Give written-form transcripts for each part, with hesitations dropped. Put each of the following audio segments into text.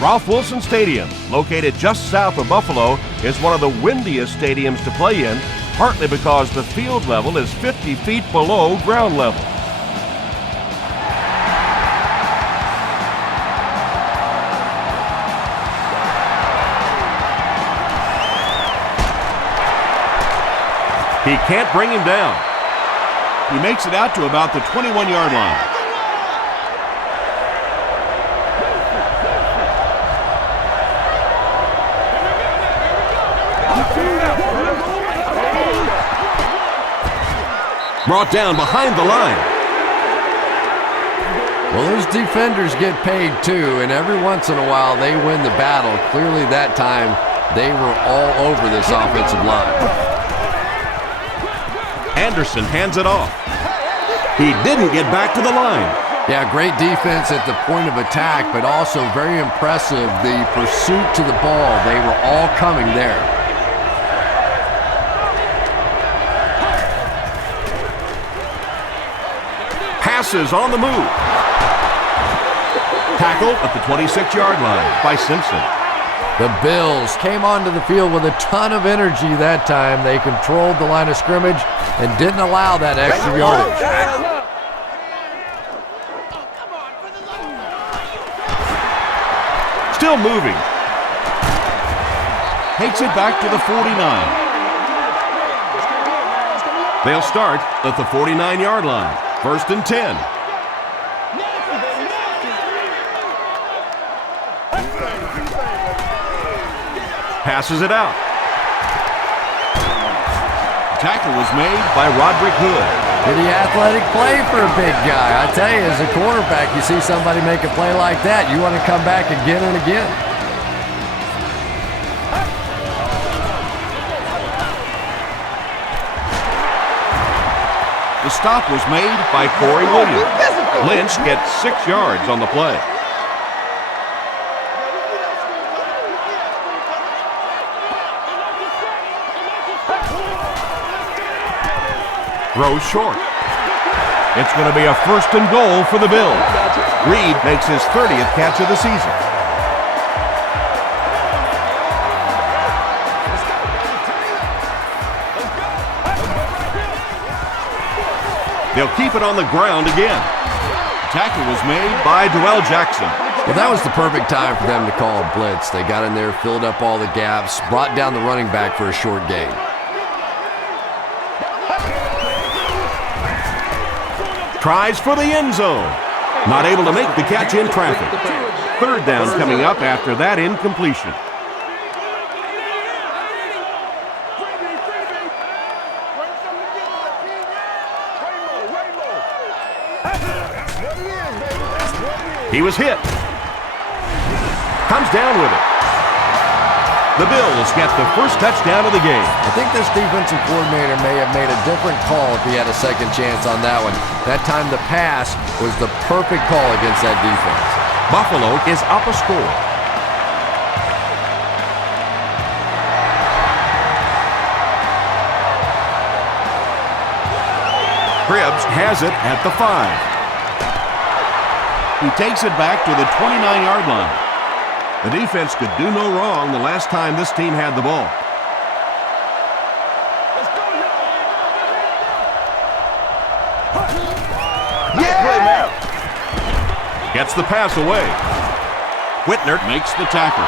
Ralph Wilson Stadium, located just south of Buffalo, is one of the windiest stadiums to play in, partly because the field level is 50 feet below ground level. He can't bring him down. He makes it out to about the 21-yard line. Brought down behind the line. Well, those defenders get paid too, and every once in a while they win the battle. Clearly that time they were all over this offensive line. Anderson hands it off. He didn't get back to the line. Yeah, great defense at the point of attack, but also very impressive the pursuit to the ball. They were all coming there. Passes on the move. Tackle at the 26-yard line by Simpson. The Bills came onto the field with a ton of energy that time. They controlled the line of scrimmage and didn't allow that extra yardage. Still moving. Takes it back to the 49. They'll start at the 49-yard line. 1st and 10. Passes it out. Tackle was made by Roderick Hood. Pretty athletic play for a big guy. I tell you, as a quarterback, you see somebody make a play like that, you want to come back again and again. The stop was made by Corey Williams. Lynch gets 6 yards on the play. Throws short. It's going to be a 1st and goal for the Bills. Reed makes his 30th catch of the season. They'll keep it on the ground again. Tackle was made by Darrell Jackson. Well, that was the perfect time for them to call a blitz. They got in there, filled up all the gaps, brought down the running back for a short gain. Tries for the end zone. Not able to make the catch in traffic. 3rd down coming up after that incompletion. He was hit. Comes down with it. The Bills get the first touchdown of the game. I think this defensive coordinator may have made a different call if he had a second chance on that one. That time the pass was the perfect call against that defense. Buffalo is up a score. Cribbs has it at the 5. He takes it back to the 29-yard line. The defense could do no wrong the last time this team had the ball. Yeah! Gets the pass away. Whitner makes the tackle.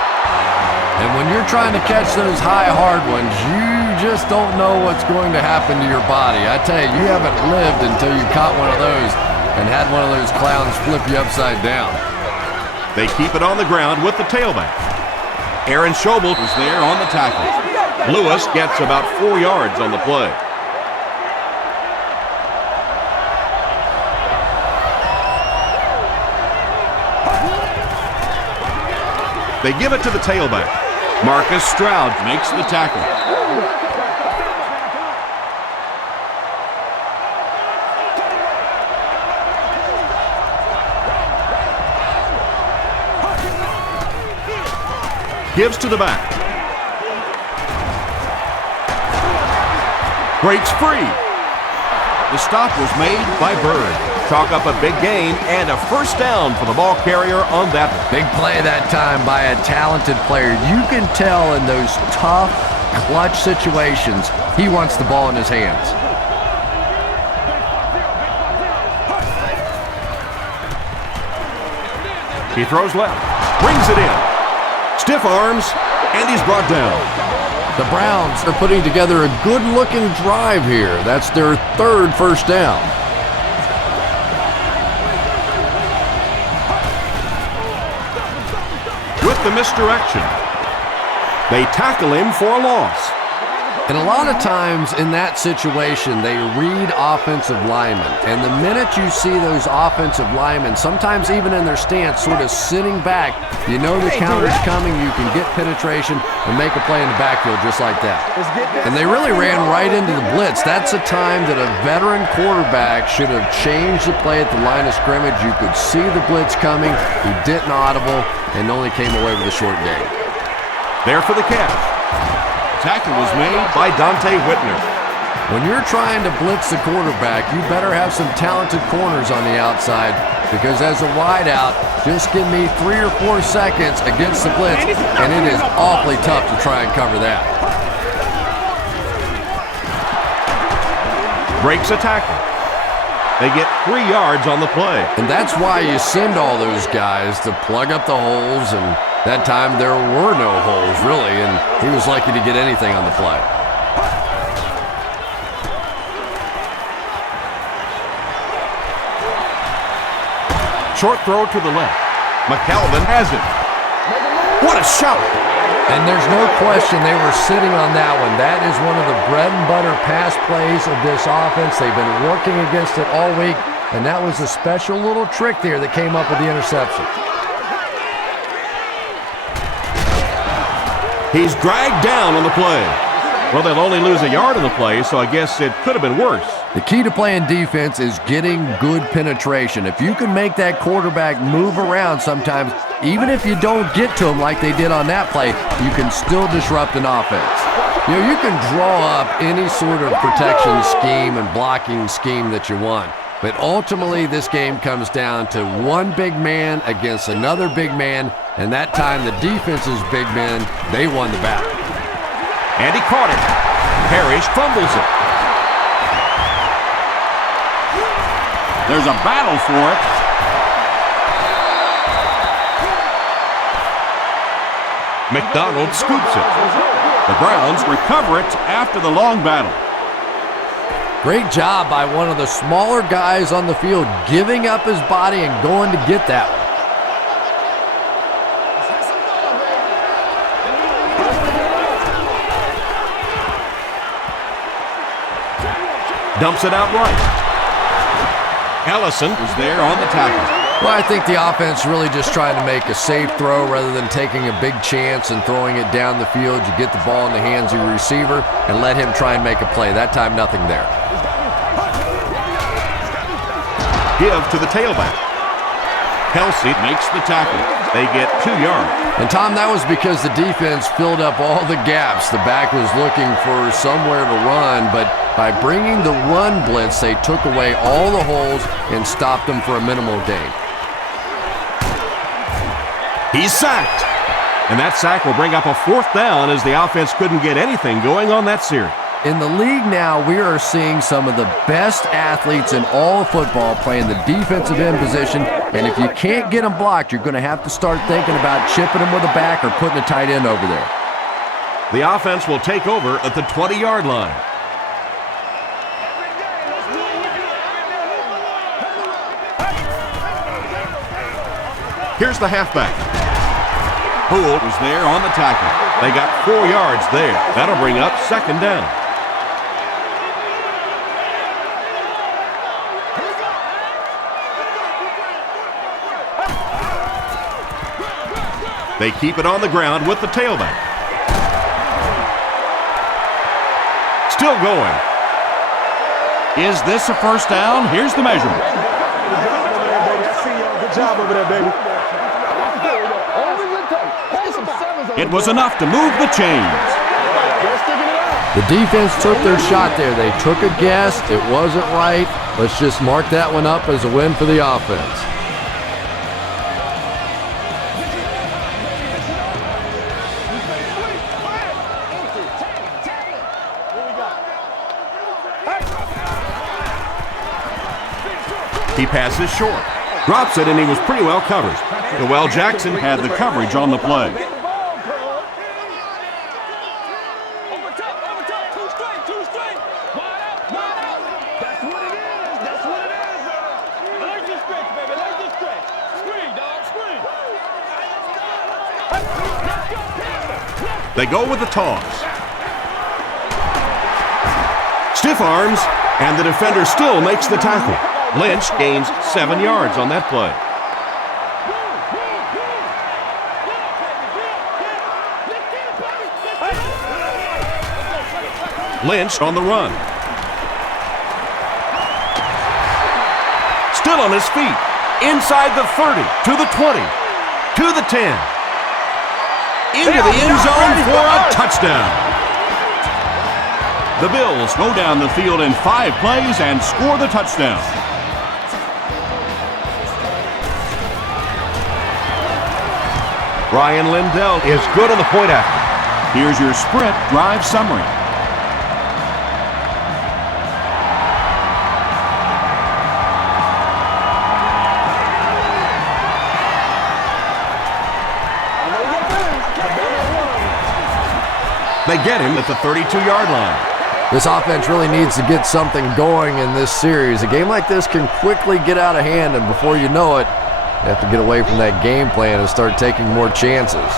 And when you're trying to catch those high, hard ones, you just don't know what's going to happen to your body. I tell you, you haven't lived until you caught one of those and had one of those clowns flip you upside down. They keep it on the ground with the tailback. Aaron Schobel was there on the tackle. Lewis gets about 4 yards on the play. They give it to the tailback. Marcus Stroud makes the tackle. Gives to the back. Breaks free. The stop was made by Bird. chalk up a big gain and a first down for the ball carrier on that one. Big play that time by a talented player. You can tell in those tough, clutch situations, he wants the ball in his hands. He throws left, brings it in. Stiff arms, and he's brought down. The Browns are putting together a good-looking drive here. That's their third first down. With the misdirection, they tackle him for a loss. And a lot of times in that situation, they read offensive linemen. And the minute you see those offensive linemen, sometimes even in their stance, sort of sitting back, you know the counter's coming, you can get penetration and make a play in the backfield just like that. And they really ran right into the blitz. That's a time that a veteran quarterback should have changed the play at the line of scrimmage. You could see the blitz coming. He didn't audible and only came away with a short gain. There for the catch. Tackle was made by Dante Whitner. When you're trying to blitz the quarterback, you better have some talented corners on the outside, because as a wideout, just give me 3 or 4 seconds against the blitz, and it is awfully tough to try and cover that. Breaks a tackle. They get 3 yards on the play. And that's why you send all those guys to plug up the holes, and that time there were no holes, really, and he was lucky to get anything on the play. Short throw to the left. McKelvin has it. What a shot! And there's no question they were sitting on that one. That is one of the bread and butter pass plays of this offense. They've been working against it all week, and that was a special little trick there that came up with the interception. He's dragged down on the play. Well, they'll only lose a yard on the play, so I guess it could have been worse. The key to playing defense is getting good penetration. If you can make that quarterback move around sometimes, even if you don't get to him like they did on that play, you can still disrupt an offense. You know, you can draw up any sort of protection scheme and blocking scheme that you want. But ultimately, this game comes down to one big man against another big man, and that time the defense's big men, they won the battle. And he caught it. Parrish fumbles it. There's a battle for it. McDonald scoops it. The Browns recover it after the long battle. Great job by one of the smaller guys on the field, giving up his body and going to get that one. Dumps it out right. Ellison was there on the tackle. Well, I think the offense really just trying to make a safe throw rather than taking a big chance and throwing it down the field. You get the ball in the hands of your receiver and let him try and make a play. That time, nothing there. Give to the tailback. Kelsey makes the tackle. They get 2 yards. And Tom, that was because the defense filled up all the gaps. The back was looking for somewhere to run, but by bringing the run blitz, they took away all the holes and stopped them for a minimal gain. He's sacked. And that sack will bring up a 4th down as the offense couldn't get anything going on that series. In the league now, we are seeing some of the best athletes in all of football playing the defensive end position, and if you can't get them blocked, you're going to have to start thinking about chipping them with a back or putting a tight end over there. The offense will take over at the 20-yard line. Here's the halfback. Poole was there on the tackle. They got 4 yards there. That'll bring up 2nd down. They keep it on the ground with the tailback. Still going. Is this a first down? Here's the measurement. Good job over there, baby. It was enough to move the chains. The defense took their shot there. They took a guess. It wasn't right. Let's just mark that one up as a win for the offense. He passes short, drops it, and he was pretty well covered. Noel Jackson had the coverage on the play. They go with the toss. Stiff arms, and the defender still makes the tackle. Lynch gains 7 yards on that play. Lynch on the run. Still on his feet. Inside the 30, to the 20, to the 10. Into the end zone for a touchdown. The Bills go down the field in 5 plays and score the touchdown. Brian Lindell is good on the point after. Here's your sprint drive summary. They get him at the 32-yard line. This offense really needs to get something going in this series. A game like this can quickly get out of hand, and before you know it, you have to get away from that game plan and start taking more chances.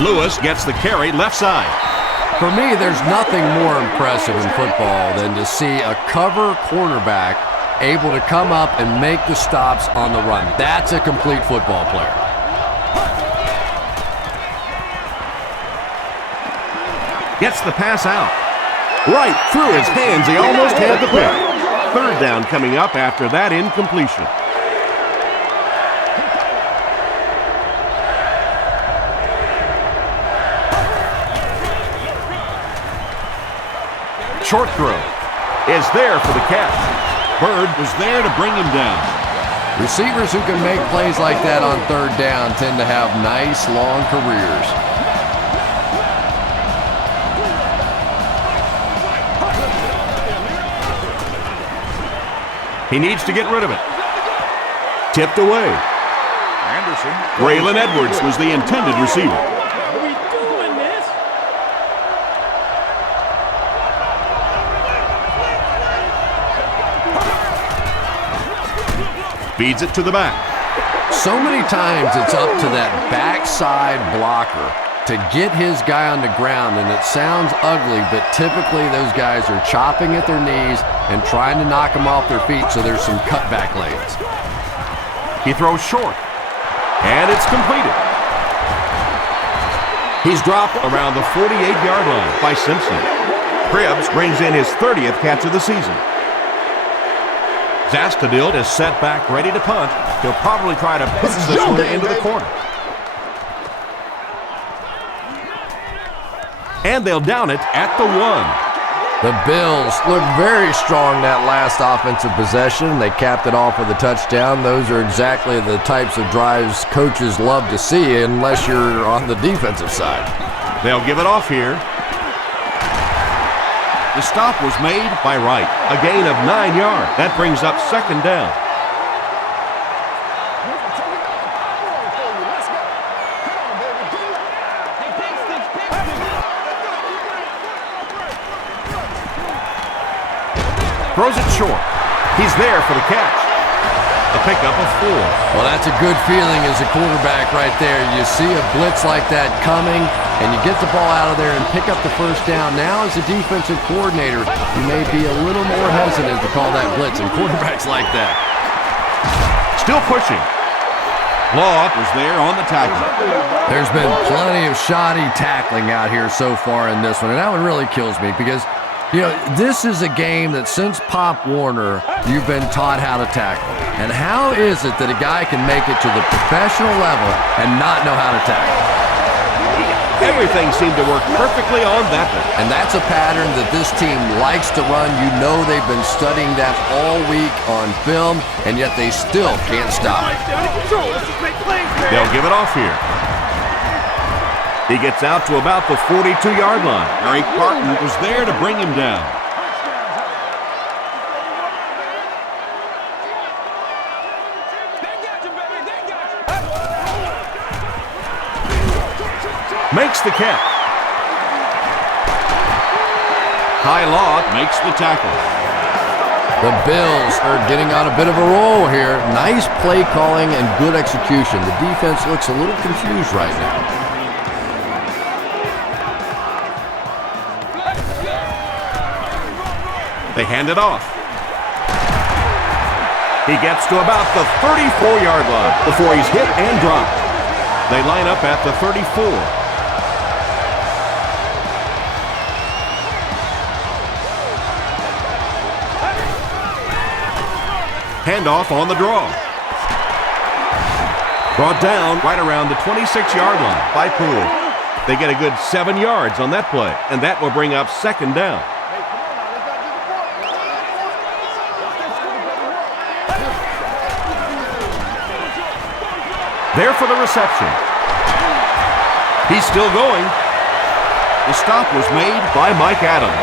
Lewis gets the carry left side. For me, there's nothing more impressive in football than to see a cover cornerback able to come up and make the stops on the run. That's a complete football player. Gets the pass out. Right through his hands. He almost had the pick. 3rd down coming up after that incompletion. Short throw is there for the catch. Bird was there to bring him down. Receivers who can make plays like that on 3rd down tend to have nice, long careers. He needs to get rid of it. Tipped away. Anderson. Braylon Edwards was the intended receiver. Are we doing this? Feeds it to the back. So many times it's up to that backside blocker to get his guy on the ground, and it sounds ugly, but typically those guys are chopping at their knees and trying to knock them off their feet, so there's some cutback lanes. He throws short, and it's completed. He's dropped around the 48-yard line by Simpson. Cribbs brings in his 30th catch of the season. Zastadil is set back ready to punt. He'll probably try to push this one into the corner. And they'll down it at the 1. The Bills look very strong that last offensive possession. They capped it off with a touchdown. Those are exactly the types of drives coaches love to see unless you're on the defensive side. They'll give it off here. The stop was made by Wright. A gain of 9 yards. That brings up 2nd down. Throws it short. He's there for the catch. A pickup of 4. Well, that's a good feeling as a quarterback right there. You see a blitz like that coming, and you get the ball out of there and pick up the 1st down. Now, as a defensive coordinator, you may be a little more hesitant to call that blitz, and quarterbacks like that. Still pushing. Law was there on the tackle. There's been plenty of shoddy tackling out here so far in this one, and that one really kills me because, you know, this is a game that since Pop Warner, you've been taught how to tackle. And how is it that a guy can make it to the professional level and not know how to tackle? Everything seemed to work perfectly on that one. And that's a pattern that this team likes to run. You know they've been studying that all week on film, and yet they still can't stop it. They'll give it off here. He gets out to about the 42-yard line. Eric Barton was there to bring him down. Makes the catch. High-Law makes the tackle. The Bills are getting on a bit of a roll here. Nice play calling and good execution. The defense looks a little confused right now. They hand it off. He gets to about the 34-yard line before he's hit and dropped. They line up at the 34. Handoff on the draw. Brought down right around the 26-yard line by Poole. They get a good 7 yards on that play, and that will bring up second down. There for the reception. He's still going. The stop was made by Mike Adams.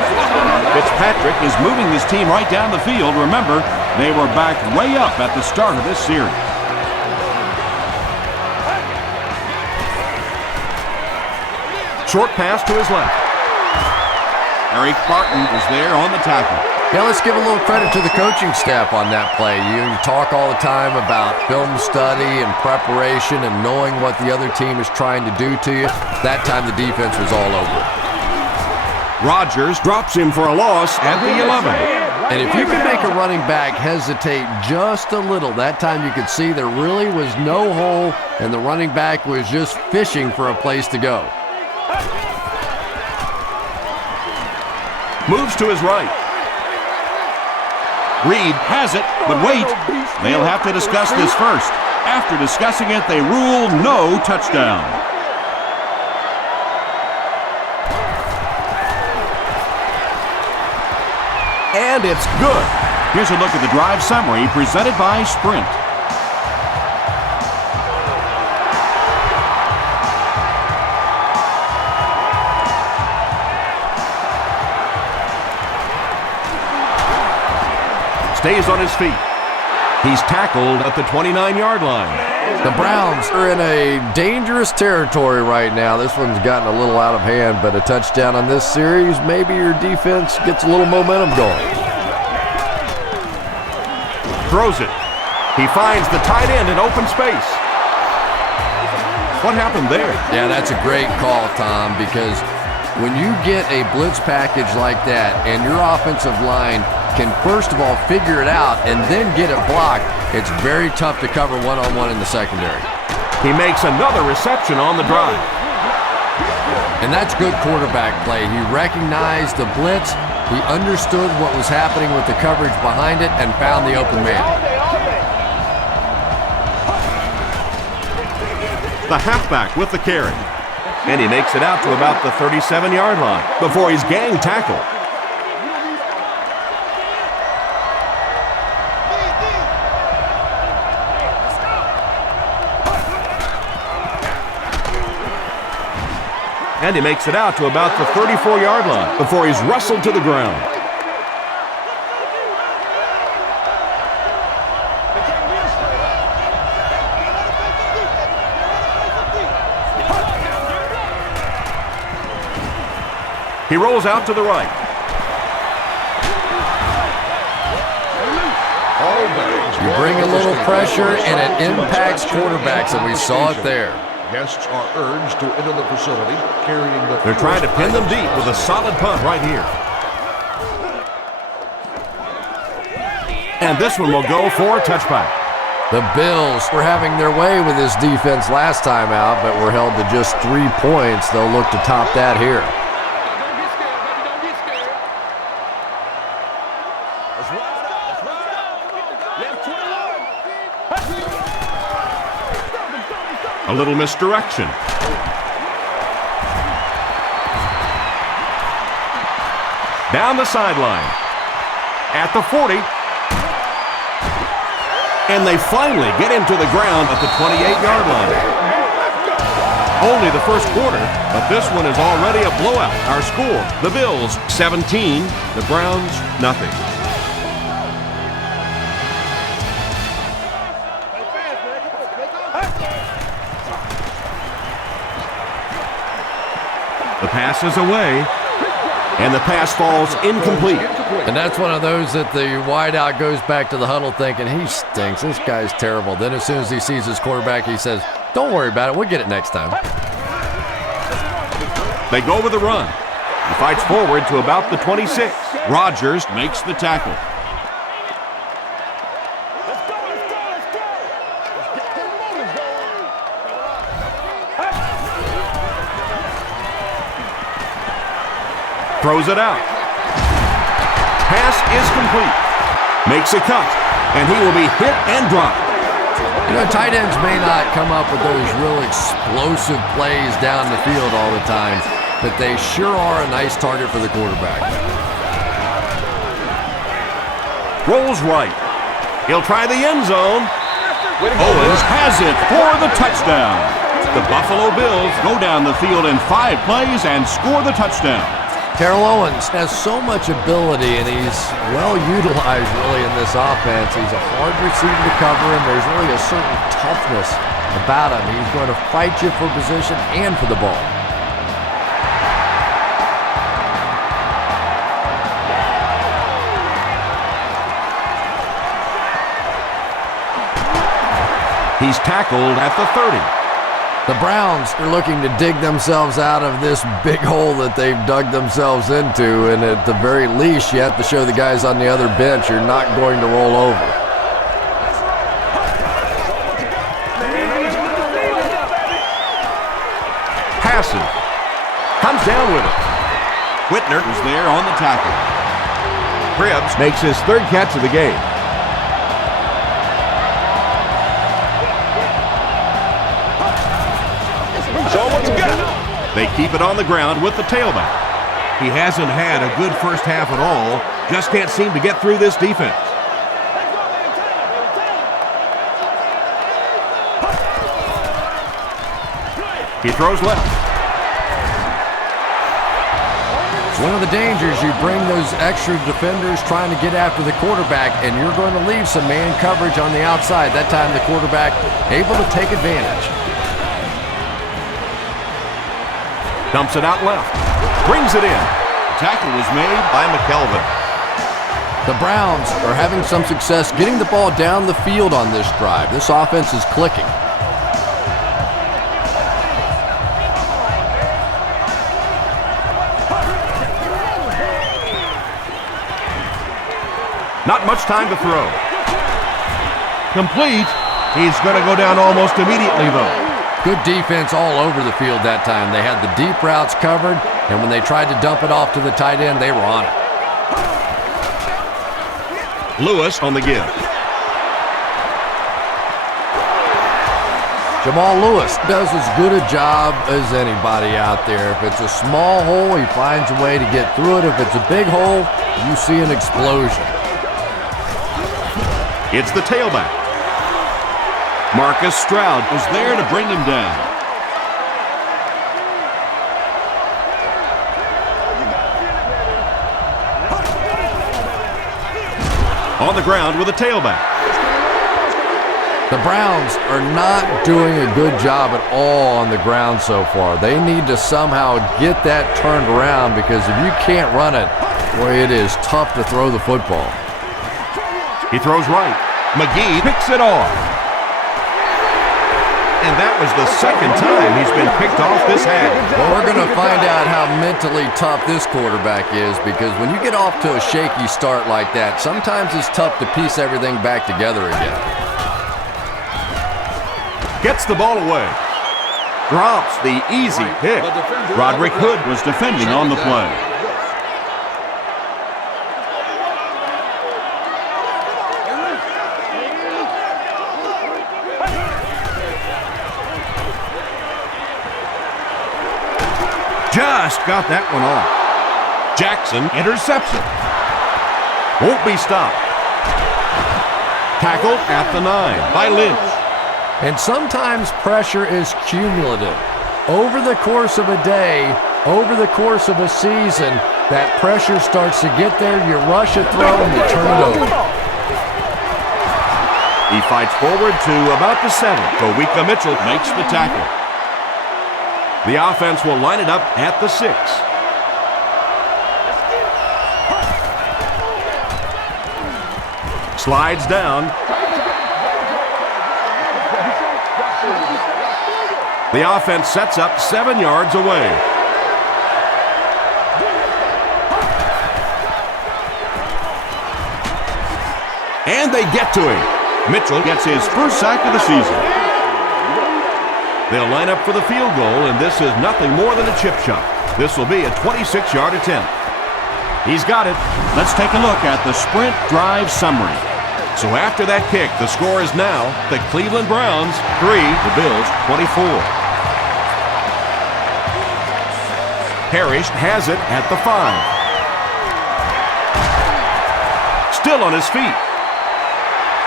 Fitzpatrick is moving this team right down the field. Remember, they were back way up at the start of this series. Short pass to his left. Eric Barton was there on the tackle. Yeah, let's give a little credit to the coaching staff on that play. You talk all the time about film study and preparation and knowing what the other team is trying to do to you. That time the defense was all over it. Rodgers drops him for a loss at the 11. And if you can make a running back hesitate just a little, that time you could see there really was no hole and the running back was just fishing for a place to go. Moves to his right. Reed has it, but wait. They'll have to discuss this first. After discussing it, they rule no touchdown. And it's good. Here's a look at the drive summary presented by Sprint. Stays on his feet. He's tackled at the 29-yard line. The Browns are in a dangerous territory right now. This one's gotten a little out of hand, but a touchdown on this series, maybe your defense gets a little momentum going. Throws it. He finds the tight end in open space. What happened there? Yeah, that's a great call, Tom, because when you get a blitz package like that and your offensive line can first of all figure it out and then get it blocked, it's very tough to cover one-on-one in the secondary. He makes another reception on the drive. And that's good quarterback play. He recognized the blitz, he understood what was happening with the coverage behind it, and found the open man. The halfback with the carry. And he makes it out to about the 37-yard line before he's gang tackled. And he makes it out to about the 34-yard line before he's wrestled to the ground. He rolls out to the right. You bring a little pressure and it impacts quarterbacks, and we saw it there. Guests are urged to enter the facility carrying the... They're trying to pin them deep with a solid punt right here. And this one will go for a touchback. The Bills were having their way with this defense last time out, but were held to just 3 points. They'll look to top that here. A little misdirection. Down the sideline. At the 40. And they finally get him to the ground at the 28-yard line. Only the first quarter, but this one is already a blowout. Our score, the Bills 17, the Browns nothing. The pass is away, and the pass falls incomplete. And that's one of those that the wideout goes back to the huddle thinking, he stinks, this guy's terrible. Then as soon as he sees his quarterback, he says, don't worry about it, we'll get it next time. They go with the run. He fights forward to about the 26. Rodgers makes the tackle. Throws it out. Pass is complete. Makes a cut, and he will be hit and dropped. You know, tight ends may not come up with those real explosive plays down the field all the time, but they sure are a nice target for the quarterback. Rolls right. He'll try the end zone. Owens has it for the touchdown. The Buffalo Bills go down the field in 5 plays and score the touchdown. Terrell Owens has so much ability, and he's well utilized really in this offense. He's a hard receiver to cover, and there's really a certain toughness about him. He's going to fight you for position and for the ball. He's tackled at the 30. The Browns are looking to dig themselves out of this big hole that they've dug themselves into, and at the very least, you have to show the guys on the other bench you're not going to roll over. Passes. Comes down with it. Whitner is there on the tackle. Cribbs makes his 3rd catch of the game. They keep it on the ground with the tailback. He hasn't had a good first half at all. Just can't seem to get through this defense. He throws left. It's one of the dangers. You bring those extra defenders trying to get after the quarterback, and you're going to leave some man coverage on the outside. That time the quarterback able to take advantage. Dumps it out left. Brings it in. Tackle was made by McKelvin. The Browns are having some success getting the ball down the field on this drive. This offense is clicking. Not much time to throw. Complete. He's going to go down almost immediately, though. Good defense all over the field that time. They had the deep routes covered, and when they tried to dump it off to the tight end, they were on it. Lewis on the give. Jamal Lewis does as good a job as anybody out there. If it's a small hole, he finds a way to get through it. If it's a big hole, you see an explosion. It's the tailback. Marcus Stroud was there to bring him down. On the ground with a tailback. The Browns are not doing a good job at all on the ground so far. They need to somehow get that turned around, because if you can't run it, boy, it is tough to throw the football. He throws right. McGee picks it off. And that was the 2nd time he's been picked off this half. Well, we're going to find out how mentally tough this quarterback is, because when you get off to a shaky start like that, sometimes it's tough to piece everything back together again. Gets the ball away. Drops the easy pick. Roderick Hood was defending on the play. Just got that one off. Jackson intercepts it. Won't be stopped. Tackled at the 9 by Lynch. And sometimes pressure is cumulative. Over the course of a day, over the course of a season, that pressure starts to get there, you rush a throw, and you turn it over. He fights forward to about the 7. Kowika Mitchell makes the tackle. The offense will line it up at the 6. Slides down. The offense sets up 7 yards away. And they get to him. Mitchell gets his first sack of the season. They'll line up for the field goal, and this is nothing more than a chip shot. This will be a 26-yard attempt. He's got it. Let's take a look at the sprint drive summary. So after that kick, the score is now the Cleveland Browns 3, the Bills 24. Parrish has it at the 5. Still on his feet.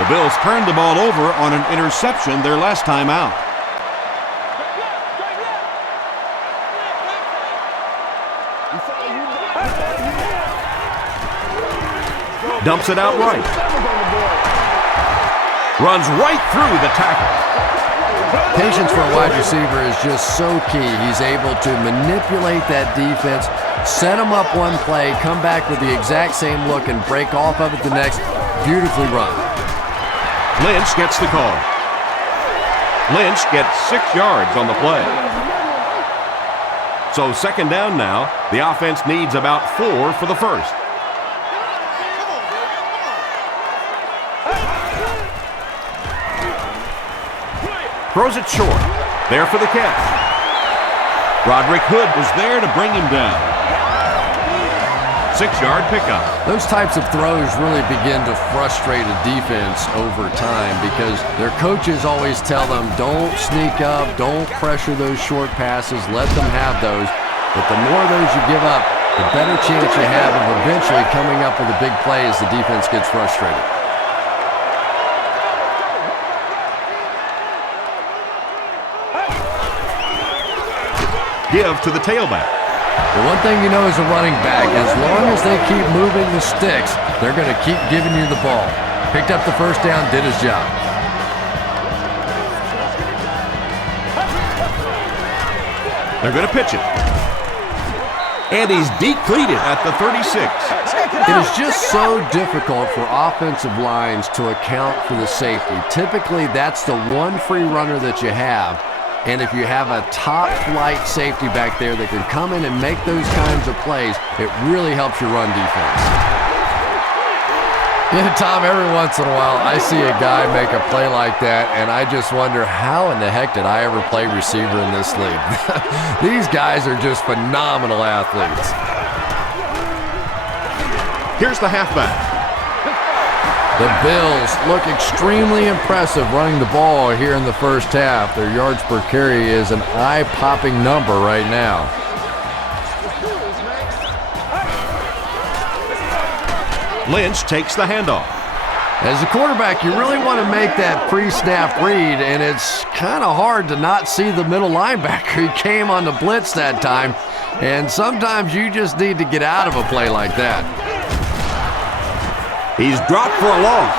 The Bills turned the ball over on an interception their last time out. Dumps it out right. Runs right through the tackle. Patience for a wide receiver is just so key. He's able to manipulate that defense, set them up one play, come back with the exact same look, and break off of it the next. Beautifully run. Lynch gets the call. Lynch gets 6 yards on the play. So second down now. The offense needs about 4 for the first. Throws it short. There for the catch. Roderick Hood was there to bring him down. 6-yard pickup. Those types of throws really begin to frustrate a defense over time because their coaches always tell them, don't sneak up, don't pressure those short passes, let them have those. But the more of those you give up, the better chance you have of eventually coming up with a big play as the defense gets frustrated. Give to the tailback. The one thing you know as a running back, as long as they keep moving the sticks, they're going to keep giving you the ball. Picked up the first down, did his job. They're going to pitch it. And he's depleted at the 36. It is just so difficult for offensive lines to account for the safety. Typically, that's the one free runner that you have. And if you have a top-flight safety back there that can come in and make those kinds of plays, it really helps your run defense. Yeah, Tom, every once in a while, I see a guy make a play like that, and I just wonder, how in the heck did I ever play receiver in this league? These guys are just phenomenal athletes. Here's the halfback. The Bills look extremely impressive running the ball here in the first half. Their yards per carry is an eye-popping number right now. Lynch takes the handoff. As a quarterback, you really want to make that pre-snap read, and it's kind of hard to not see the middle linebacker. He came on the blitz that time, and sometimes you just need to get out of a play like that. He's dropped for a loss.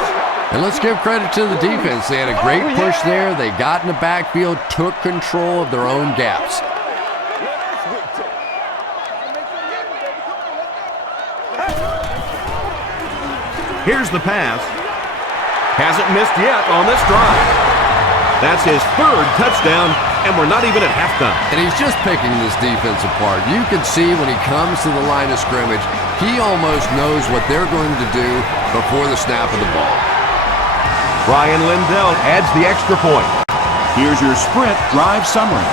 And let's give credit to the defense. They had a great push there. They got in the backfield, took control of their own gaps. Here's the pass. Hasn't missed yet on this drive. That's his 3rd touchdown, and we're not even at halftime. And he's just picking this defense apart. You can see when he comes to the line of scrimmage, he almost knows what they're going to do before the snap of the ball. Ryan Lindell adds the extra point. Here's your sprint drive summary.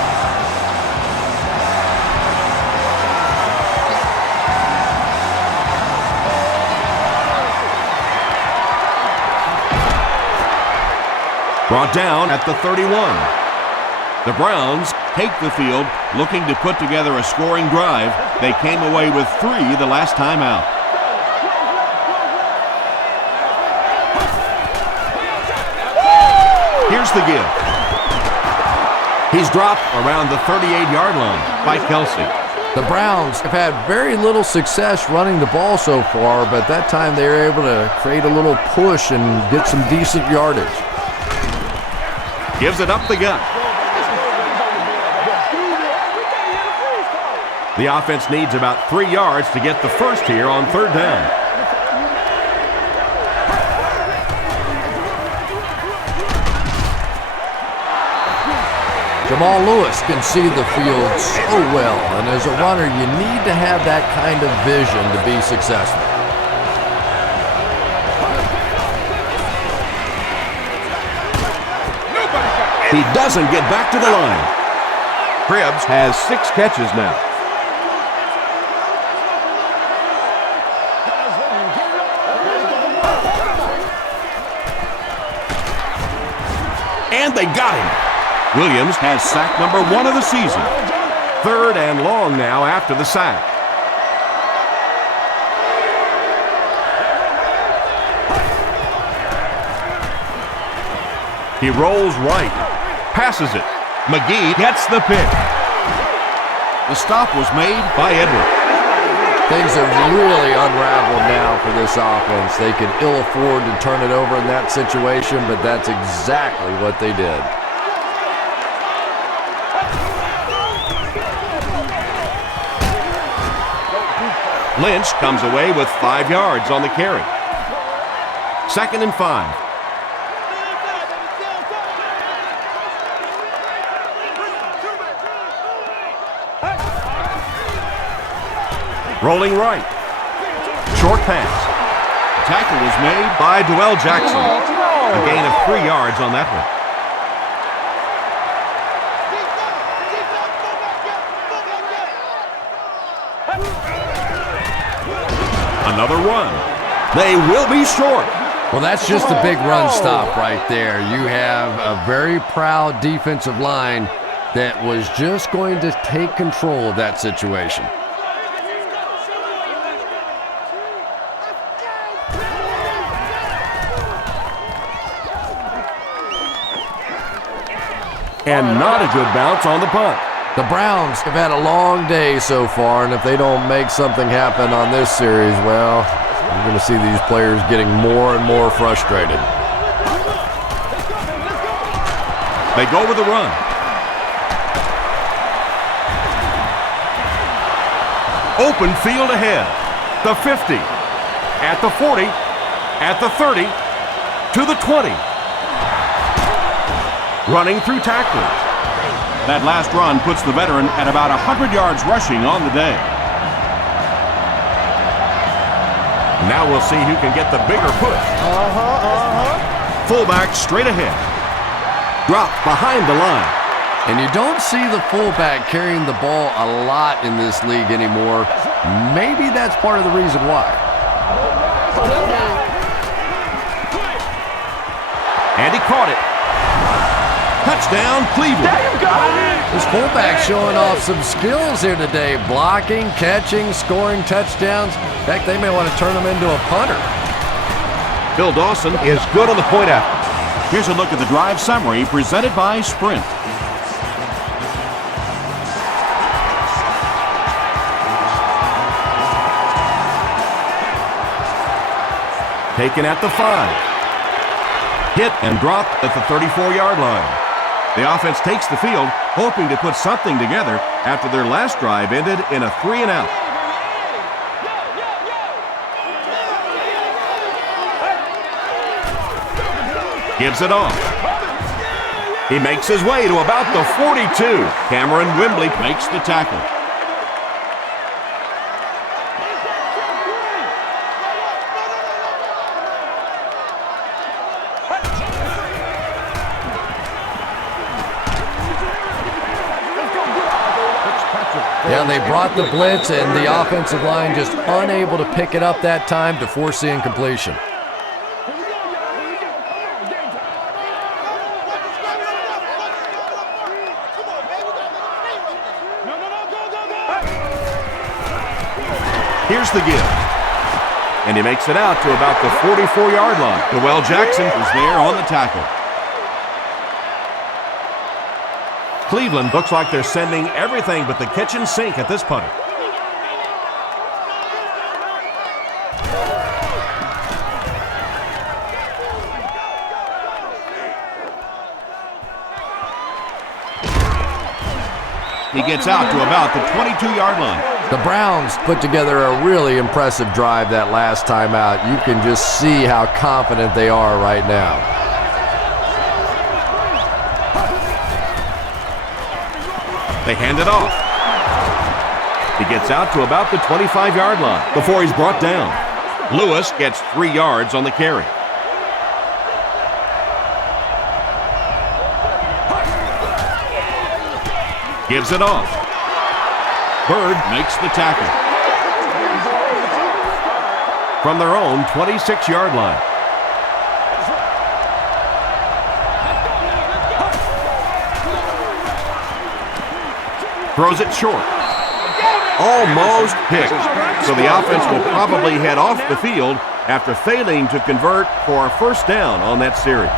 Brought down at the 31. The Browns take the field, looking to put together a scoring drive. They came away with 3 the last time out. Here's the give. He's dropped around the 38-yard line by Kelsey. The Browns have had very little success running the ball so far, but that time they were able to create a little push and get some decent yardage. Gives it up the gut. The offense needs about 3 yards to get the first here on 3rd down. Jamal Lewis can see the field so well, and as a runner, you need to have that kind of vision to be successful. He doesn't get back to the line. Cribbs has 6 catches now. And they got him. Williams has sack number 1 of the season. 3rd and long now after the sack. He rolls right, passes it. McGee gets the pick. The stop was made by Edwards. Things have really unraveled now for this offense. They could ill afford to turn it over in that situation, but that's exactly what they did. Lynch comes away with 5 yards on the carry. 2nd and 5. Rolling right. Short pass. Tackle was made by Dwell Jackson. A gain of 3 yards on that one. Another run. They will be short. Well, that's just a big run stop right there. You have a very proud defensive line that was just going to take control of that situation. And not a good bounce on the punt. The Browns have had a long day so far, and if they don't make something happen on this series, well, you're going to see these players getting more and more frustrated. They go with the run. Open field ahead. The 50, at the 40, at the 30, to the 20. Running through tacklers. That last run puts the veteran at about 100 yards rushing on the day. Now we'll see who can get the bigger push. Fullback straight ahead. Drop behind the line. And you don't see the fullback carrying the ball a lot in this league anymore. Maybe that's part of the reason why. And he caught it. Touchdown, Cleveland. This fullback showing off some skills here today. Blocking, catching, scoring touchdowns. In fact, they may want to turn him into a punter. Bill Dawson is good on the point after. Here's a look at the drive summary presented by Sprint. Taken at the 5. Hit and dropped at the 34-yard line. The offense takes the field, hoping to put something together after their last drive ended in a 3-and-out. Gives it off. He makes his way to about the 42. Cameron Wembley makes the tackle. Yeah, they brought the blitz, and the offensive line just unable to pick it up that time to force the incompletion. Here's the give. And he makes it out to about the 44-yard line. Noel Jackson is there on the tackle. Cleveland looks like they're sending everything but the kitchen sink at this punter. He gets out to about the 22-yard line. The Browns put together a really impressive drive that last time out. You can just see how confident they are right now. They hand it off. He gets out to about the 25-yard line before he's brought down. Lewis gets 3 yards on the carry. Gives it off. Bird makes the tackle. From their own 26-yard line. Throws it short. Almost picked. So the offense will probably head off the field after failing to convert for a first down on that series.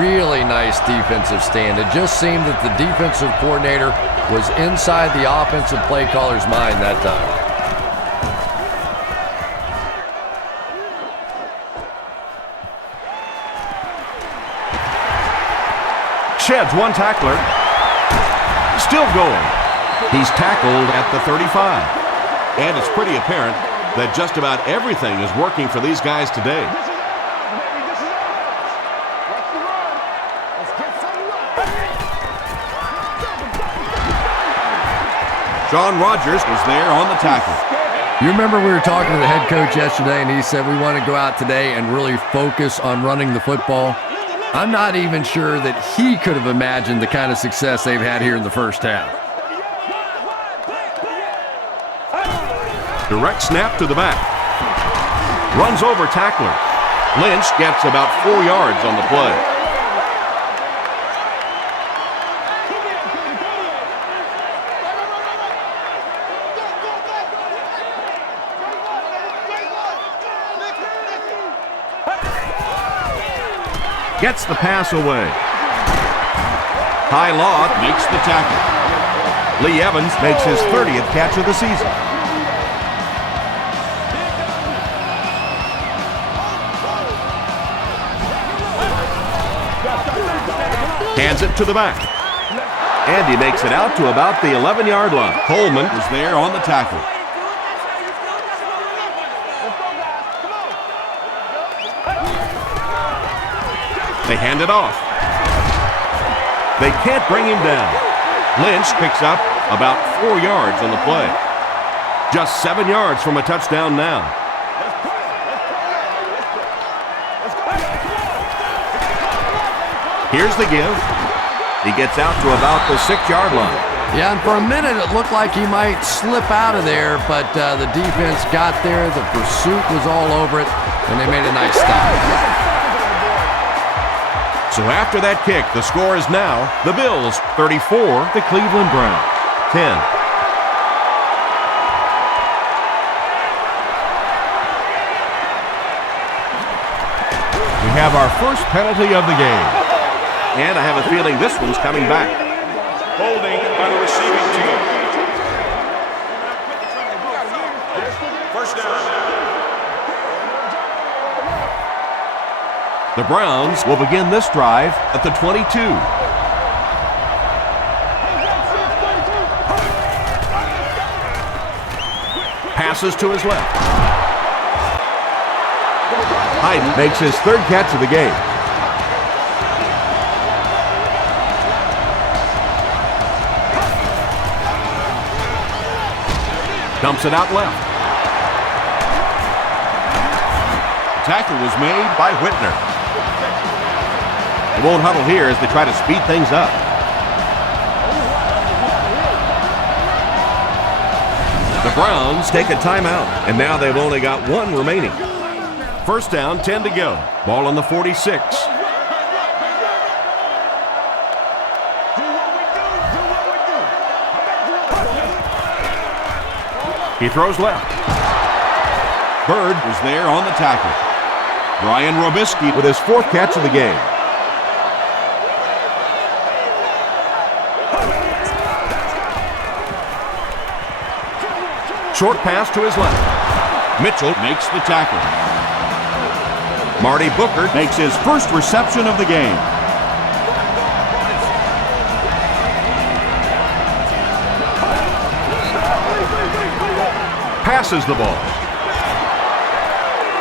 Really nice defensive stand. It just seemed that the defensive coordinator was inside the offensive play caller's mind that time. Sheds one tackler. Still going. He's tackled at the 35. And it's pretty apparent that just about everything is working for these guys today. John Rodgers was there on the tackle. You remember we were talking to the head coach yesterday, and he said we want to go out today and really focus on running the football. I'm not even sure that he could have imagined the kind of success they've had here in the first half. Direct snap to the back. Runs over tackler. Lynch gets about 4 yards on the play. Gets the pass away. Ty Law makes the tackle. Lee Evans makes his 30th catch of the season. Hands it to the back. And he makes it out to about the 11-yard line. Coleman is there on the tackle. They hand it off. They can't bring him down. Lynch picks up about 4 yards on the play. Just 7 yards from a touchdown now. Here's the give. He gets out to about the 6-yard line. Yeah, and for a minute it looked like he might slip out of there, but the defense got there. The pursuit was all over it, and they made a nice stop. So after that kick, the score is now the Bills 34, the Cleveland Browns 10. We have our first penalty of the game. And I have a feeling this one's coming back. Holding by the receiving team. First down. The Browns will begin this drive at the 22. Passes to his left. Hayden makes his 3rd catch of the game. Dumps it out left. The tackle was made by Whitner. They won't huddle here as they try to speed things up. The Browns take a timeout, and now they've only got 1 remaining. First down, 10 to go. Ball on the 46. He throws left. Bird was there on the tackle. Brian Robisky with his 4th catch of the game. Short pass to his left. Mitchell makes the tackle. Marty Booker makes his first reception of the game. Passes the ball.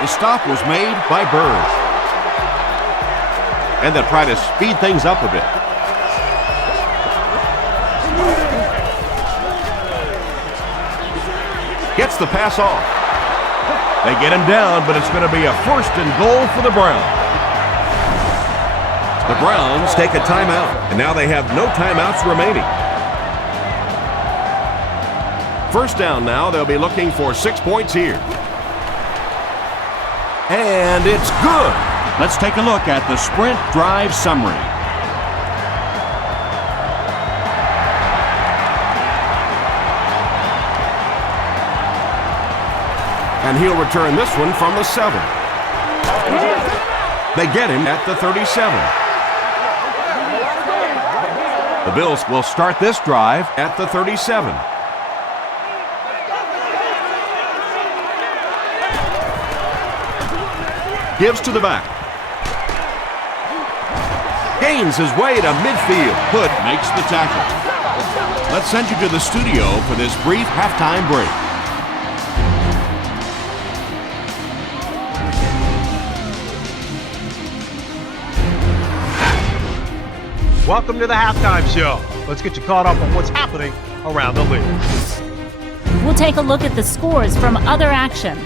The stop was made by Bird. And they'll try to speed things up a bit. Gets the pass off. They get him down, but it's going to be a 1st and goal for the Browns. The Browns take a timeout, and now they have no timeouts remaining. 1st down now. They'll be looking for 6 points here. And it's good. Let's take a look at the sprint drive summary. And he'll return this one from the 7. They get him at the 37. The Bills will start this drive at the 37. Gives to the back. Gains his way to midfield. Hood makes the tackle. Let's send you to the studio for this brief halftime break. Welcome to the halftime show. Let's get you caught up on what's happening around the league. We'll take a look at the scores from other action.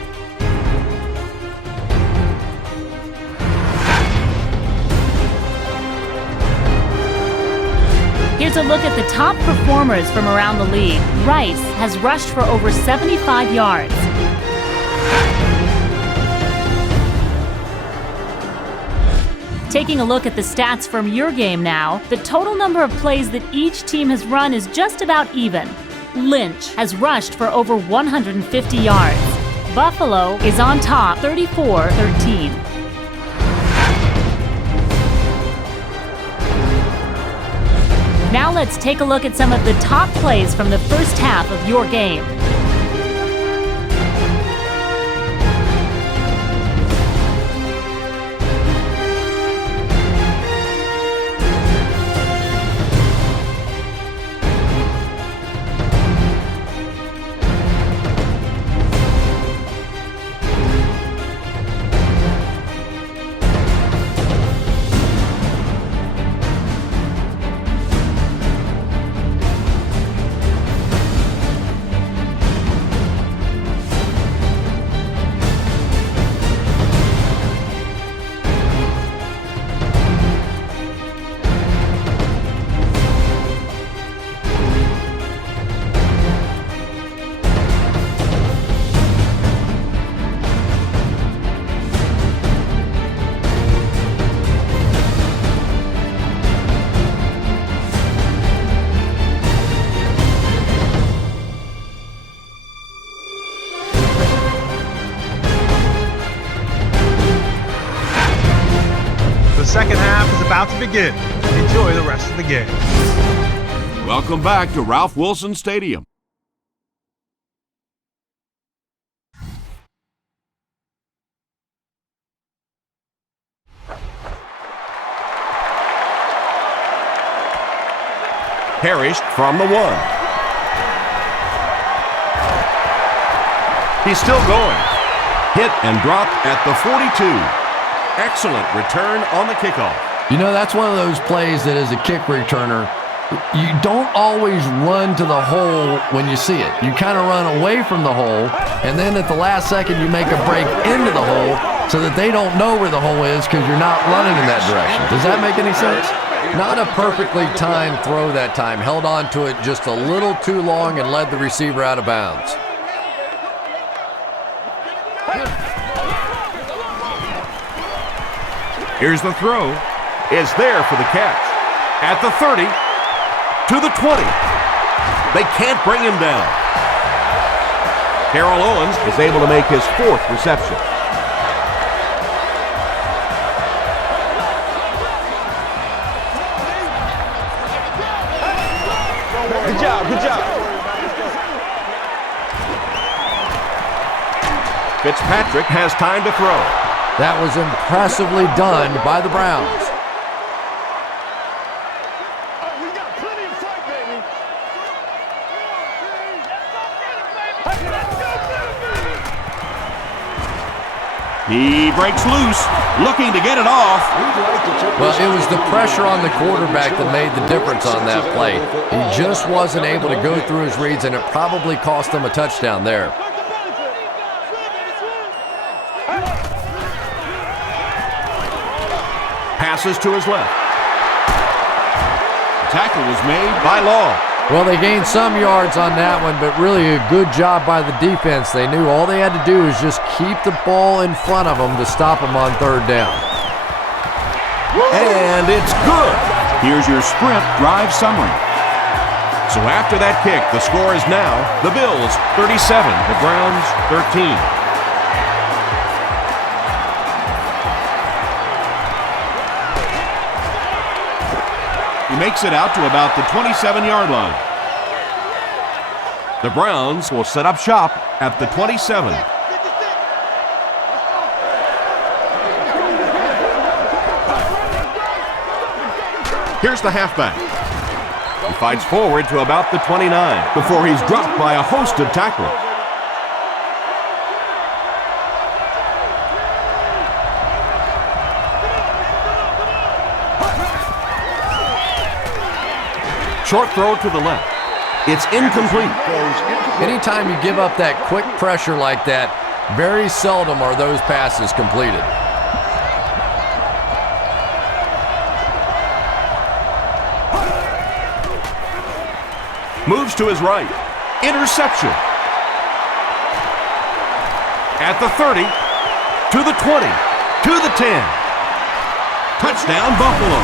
Here's a look at the top performers from around the league. Rice has rushed for over 75 yards. Taking a look at the stats from your game now, the total number of plays that each team has run is just about even. Lynch has rushed for over 150 yards. Buffalo is on top, 34-13. Now let's take a look at some of the top plays from the first half of your game. The second half is about to begin. Enjoy the rest of the game. Welcome back to Ralph Wilson Stadium. Parrish from the 1. He's still going. Hit and dropped at the 42. Excellent return on the kickoff. You know, that's one of those plays that as a kick returner, you don't always run to the hole when you see it. You kind of run away from the hole, and then at the last second you make a break into the hole so that they don't know where the hole is because you're not running in that direction. Does that make any sense? Not a perfectly timed throw that time. Held on to it just a little too long and led the receiver out of bounds. Here's the throw. It's there for the catch. At the 30, to the 20. They can't bring him down. Terrell Owens is able to make his 4th reception. Good job, good job. Fitzpatrick has time to throw. That was impressively done by the Browns. We got plenty of fight, baby. He breaks loose, looking to get it off. Well, it was the pressure on the quarterback that made the difference on that play. He just wasn't able to go through his reads, and it probably cost him a touchdown there. Passes to his left. The tackle was made by Law. Well, they gained some yards on that one, but really a good job by the defense. They knew all they had to do was just keep the ball in front of them to stop them on 3rd down. And it's good. Here's your sprint drive summary. So after that kick, the score is now the Bills 37, the Browns 13. He makes it out to about the 27-yard line. The Browns will set up shop at the 27. Here's the halfback. He fights forward to about the 29 before he's dropped by a host of tacklers. Short throw to the left. It's incomplete. Anytime you give up that quick pressure like that, very seldom are those passes completed. Moves to his right. Interception. At the 30, to the 20, to the 10. Touchdown, Buffalo.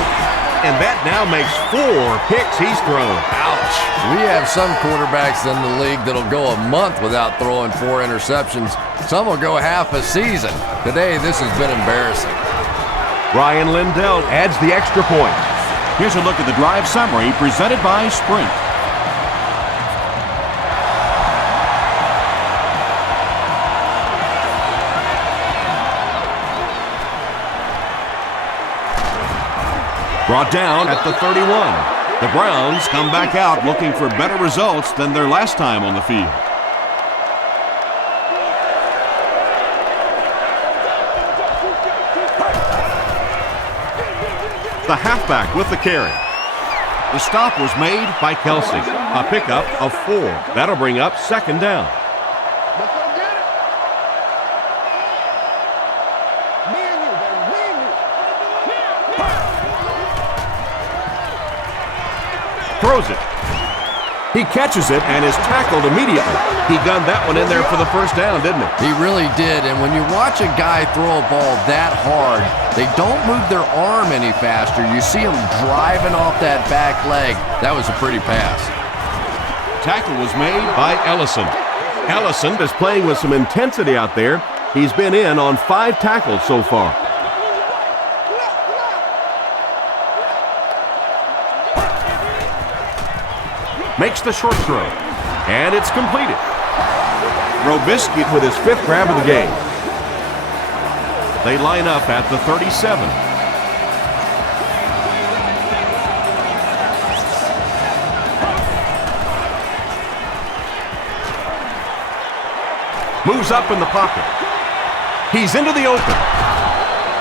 And that now makes 4 picks he's thrown. Ouch. We have some quarterbacks in the league that'll go a month without throwing 4 interceptions. Some will go half a season. Today, this has been embarrassing. Ryan Lindell adds the extra point. Here's a look at the drive summary presented by Sprint. Brought down at the 31. The Browns come back out looking for better results than their last time on the field. The halfback with the carry. The stop was made by Kelsey. A pickup of 4. That'll bring up 2nd down. Throws it. He catches it and is tackled immediately. He gunned that one in there for the 1st down, didn't he? He really did, and when you watch a guy throw a ball that hard, they don't move their arm any faster. You see him driving off that back leg. That was a pretty pass. Tackle was made by Ellison. Ellison is playing with some intensity out there. He's been in on 5 tackles so far. Makes the short throw, and it's completed. Robisky with his 5th grab of the game. They line up at the 37. Moves up in the pocket. He's into the open.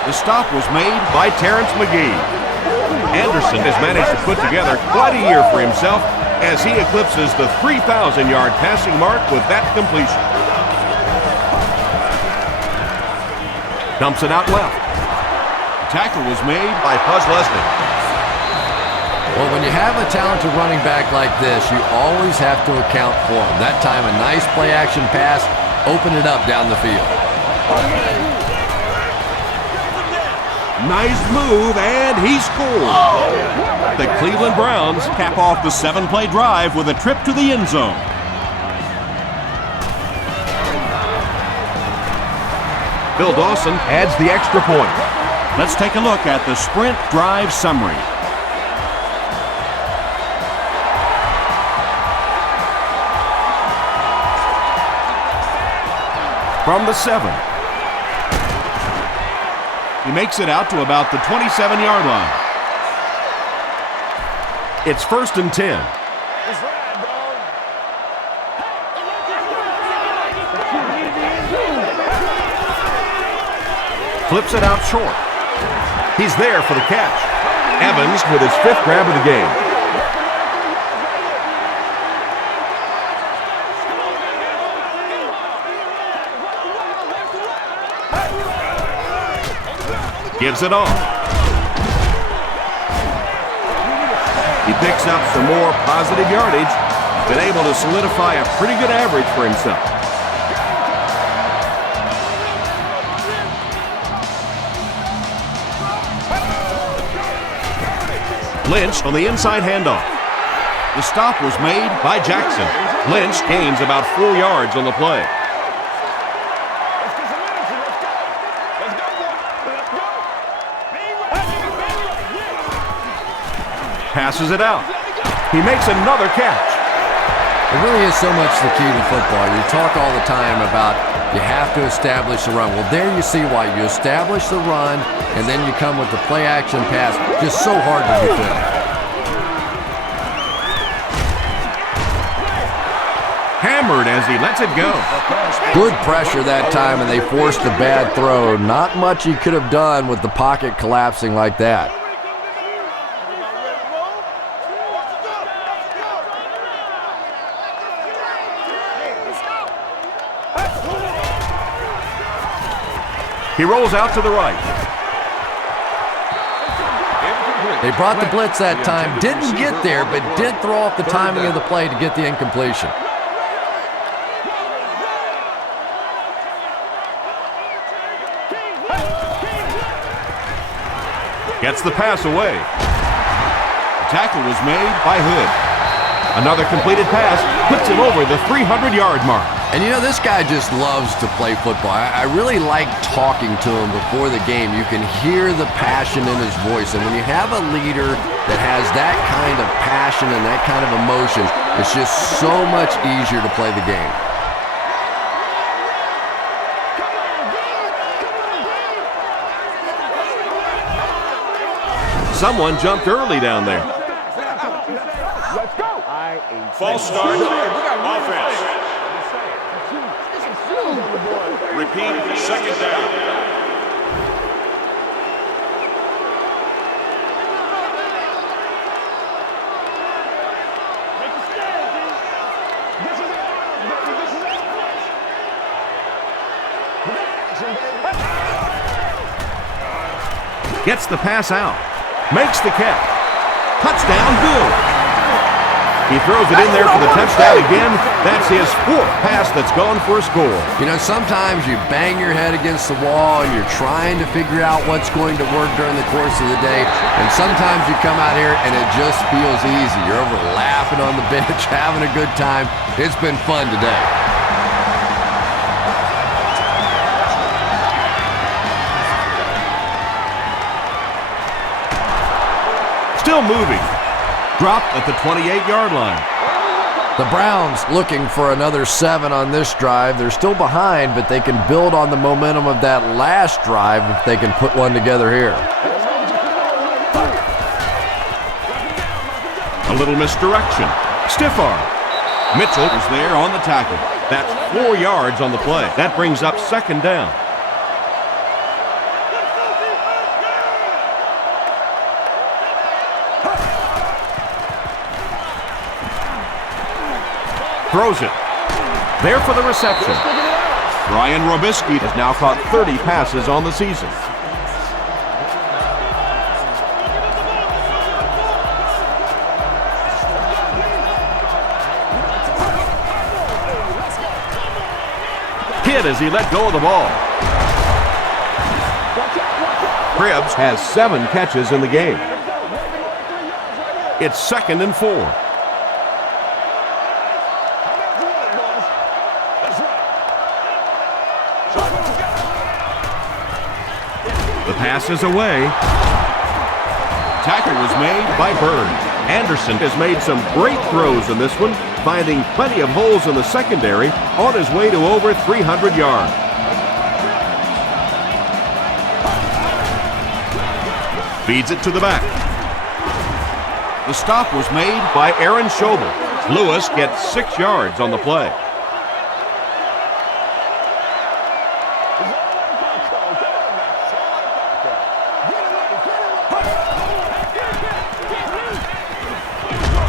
The stop was made by Terrence McGee. Anderson has managed to put together quite a year for himself as he eclipses the 3,000-yard passing mark with that completion. Dumps it out left. Tackle was made by Puz Leslie. Well, when you have a talented running back like this, you always have to account for him. That time, a nice play-action pass opened it up down the field. Nice move, and he scores. The Cleveland Browns cap off the 7-play drive with a trip to the end zone. Phil Dawson adds the extra point. Let's take a look at the sprint drive summary. From the 7. He makes it out to about the 27-yard line. It's 1st and 10. Flips it out short. He's there for the catch. Evans with his 5th grab of the game. Gives it off. He picks up some more positive yardage. Been able to solidify a pretty good average for himself. Lynch on the inside handoff. The stop was made by Jackson. Lynch gains about 4 yards on the play. Passes it out. He makes another catch. It really is so much the key to football. You talk all the time about you have to establish the run. Well, there you see why. You establish the run, and then you come with the play-action pass. Just so hard to defend. Hammered as he lets it go. Good pressure that time, and they forced a bad throw. Not much he could have done with the pocket collapsing like that. He rolls out to the right. They brought the blitz that time. Didn't get there, but did throw off the timing of the play to get the incompletion. Gets the pass away. The tackle was made by Hood. Another completed pass puts him over the 300-yard mark. And you know, this guy just loves to play football. I really like talking to him before the game. You can hear the passion in his voice. And when you have a leader that has that kind of passion and that kind of emotion, it's just so much easier to play the game. Someone jumped early down there. False start. Offense. Repeat, 2nd down. Gets the pass out. Makes the catch. Touchdown, good. He throws it in there for the touchdown again. That's his 4th pass that's gone for a score. You know, sometimes you bang your head against the wall and you're trying to figure out what's going to work during the course of the day. And sometimes you come out here and it just feels easy. You're over laughing on the bench, having a good time. It's been fun today. Still moving. Dropped at the 28-yard line. The Browns looking for another 7 on this drive. They're still behind, but they can build on the momentum of that last drive if they can put one together here. A little misdirection. Stiff arm. Mitchell is there on the tackle. That's 4 yards on the play. That brings up 2nd down. Throws it. There for the reception. Ryan Robisky has now caught 30 passes on the season. Hit as he let go of the ball. Cribbs has 7 catches in the game. It's 2nd and 4. The pass is away. Tackle was made by Bird. Anderson has made some great throws in this one, finding plenty of holes in the secondary on his way to over 300 yards. Feeds it to the back. The stop was made by Aaron Schobel. Lewis gets 6 yards on the play.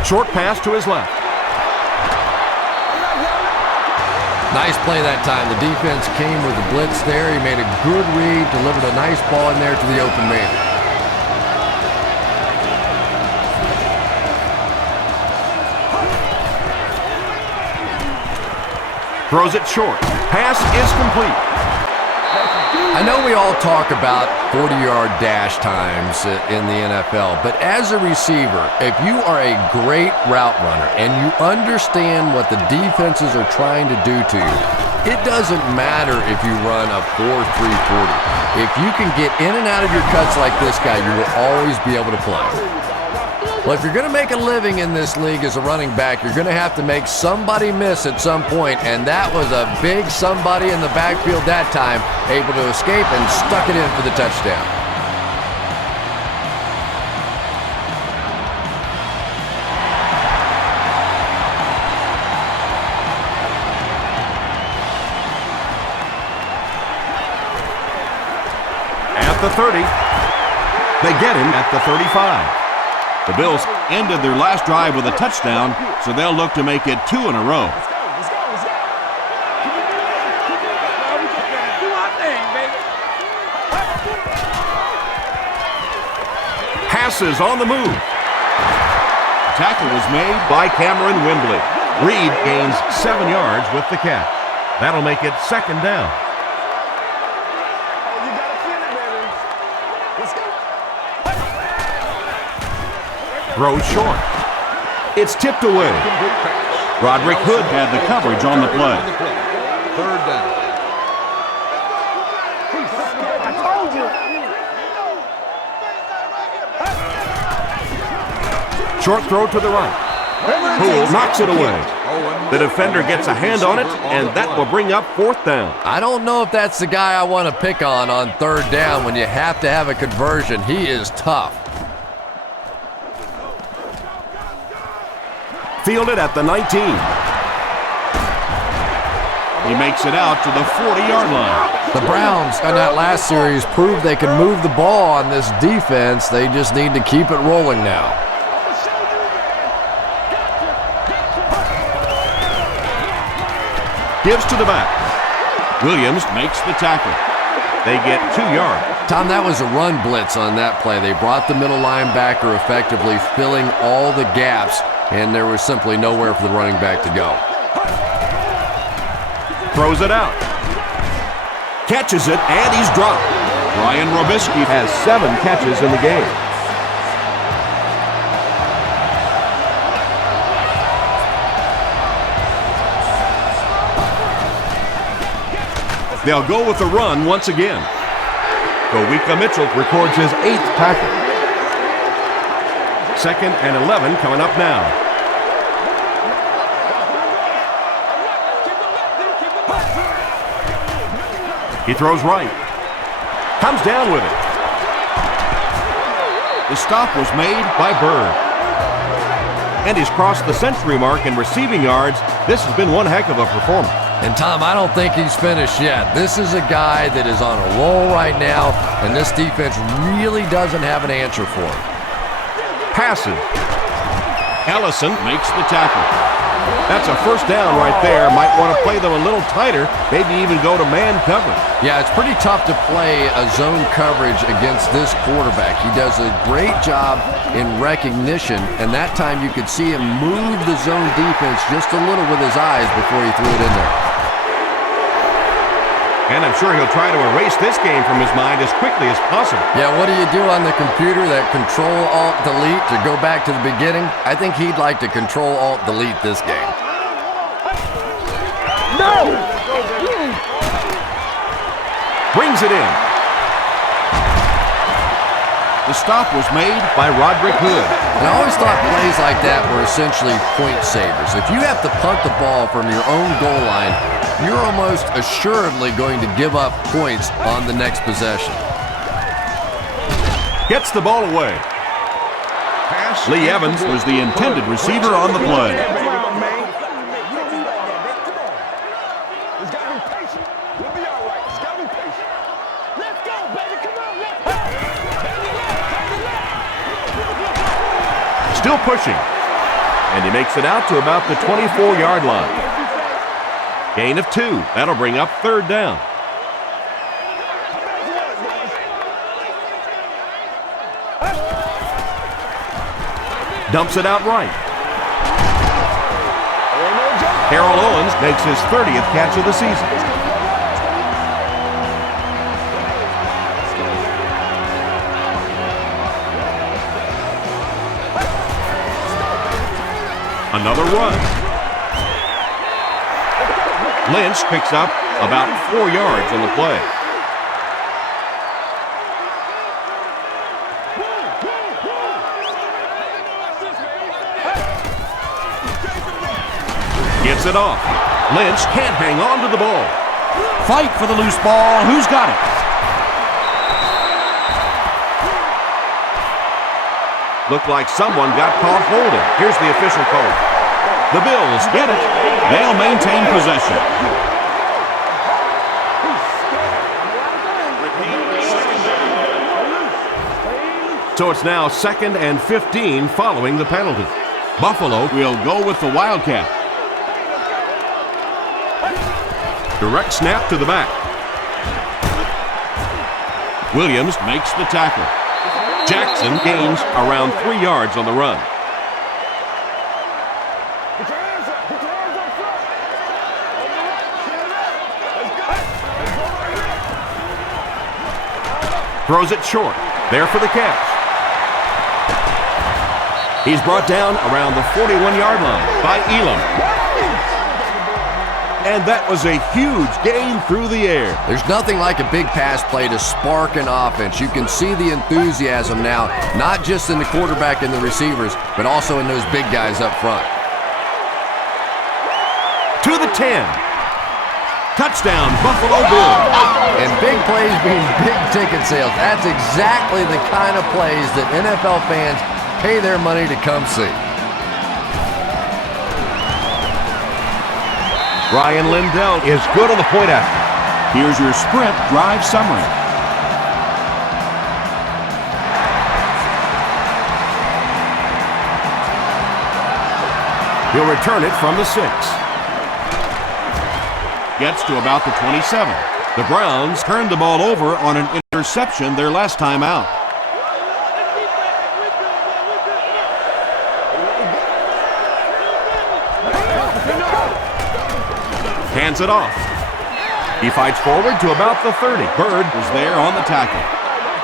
Short pass to his left. Nice play that time. The defense came with the blitz there. He made a good read, delivered a nice ball in there to the open man. Throws it short. Pass is complete. I know we all talk about 40-yard dash times in the NFL, but as a receiver, if you are a great route runner and you understand what the defenses are trying to do to you, it doesn't matter if you run a 4.340. If you can get in and out of your cuts like this guy, you will always be able to play. Well, if you're going to make a living in this league as a running back, you're going to have to make somebody miss at some point, and that was a big somebody in the backfield that time, able to escape and stuck it in for the touchdown. At the 30. They get him at the 35. The Bills ended their last drive with a touchdown, so they'll look to make it 2 in a row. Passes on the move. Tackle was made by Cameron Wembley. Reed gains 7 yards with the catch. That'll make it 2nd down. Throws short. It's tipped away. Roderick Hood had the coverage on the play. 3rd down. Short throw to the right. Poole knocks it away. The defender gets a hand on it, and that will bring up 4th down. I don't know if that's the guy I want to pick on 3rd down when you have to have a conversion. He is tough. Fielded at the 19. He makes it out to the 40-yard line. The Browns in that last series proved they can move the ball on this defense. They just need to keep it rolling now. Gives to the back. Williams makes the tackle. They get 2 yards. Tom, that was a run blitz on that play. They brought the middle linebacker effectively, filling all the gaps, and there was simply nowhere for the running back to go. Throws it out. Catches it, and he's dropped. Ryan Robisky has 7 catches in the game. They'll go with the run once again. Kowika Mitchell records his 8th tackle. 2nd and 11 coming up now. He throws right. Comes down with it. The stop was made by Bird. And he's crossed the century mark in receiving yards. This has been one heck of a performance. And Tom, I don't think he's finished yet. This is a guy that is on a roll right now, and this defense really doesn't have an answer for him. Passes. Ellison makes the tackle. That's a 1st down right there. Might want to play them a little tighter, maybe even go to man coverage. Yeah, it's pretty tough to play a zone coverage against this quarterback. He does a great job in recognition, and that time you could see him move the zone defense just a little with his eyes before he threw it in there. And I'm sure he'll try to erase this game from his mind as quickly as possible. Yeah, what do you do on the computer? That Control-Alt-Delete to go back to the beginning? I think he'd like to Control-Alt-Delete this game. No! Brings it in. The stop was made by Roderick Hood. And I always thought plays like that were essentially point savers. If you have to punt the ball from your own goal line, you're almost assuredly going to give up points on the next possession. Gets the ball away. Lee Evans was the intended receiver on the play. Still pushing. And he makes it out to about the 24-yard line. Gain of 2. That'll bring up 3rd down. Dumps it out right. Harold Owens makes his 30th catch of the season. Another run. Lynch picks up about 4 yards on the play. Gets it off. Lynch can't hang on to the ball. Fight for the loose ball. Who's got it? Looked like someone got caught holding. Here's the official call. The Bills get it. They'll maintain possession. So it's now 2nd and 15 following the penalty. Buffalo will go with the Wildcat. Direct snap to the back. Williams makes the tackle. Jackson gains around 3 yards on the run. Throws it short. There for the catch. He's brought down around the 41-yard line by Elam. And that was a huge gain through the air. There's nothing like a big pass play to spark an offense. You can see the enthusiasm now, not just in the quarterback and the receivers, but also in those big guys up front. To the 10. Touchdown, Buffalo Bills. And big plays being big ticket sales. That's exactly the kind of plays that NFL fans pay their money to come see. Ryan Lindell is good on the point after. Here's your Sprint drive summary. He'll return it from the 6. Gets to about the 27. The Browns turned the ball over on an interception their last time out. Hands it off. He fights forward to about the 30. Bird was there on the tackle.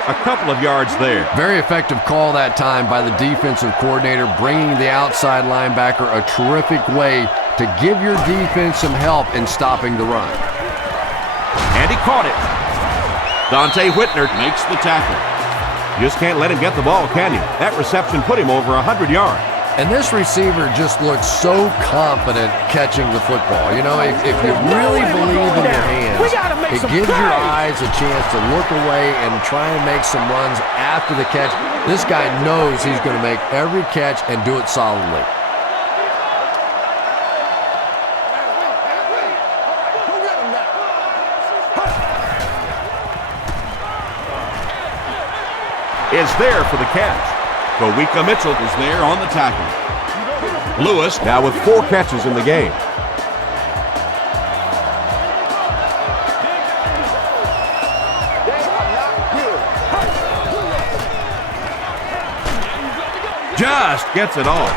A couple of yards there. Very effective call that time by the defensive coordinator, bringing the outside linebacker a terrific way to give your defense some help in stopping the run. And he caught it. Dante Whitner makes the tackle. You just can't let him get the ball, can you? That reception put him over 100 yards. And this receiver just looks so confident catching the football. You know, if you really believe in your hands, it gives your eyes a chance to look away and try and make some runs after the catch. This guy knows he's going to make every catch and do it solidly. Is there for the catch. Kowika Mitchell is there on the tackle. Lewis now with 4 catches in the game. Just gets it off.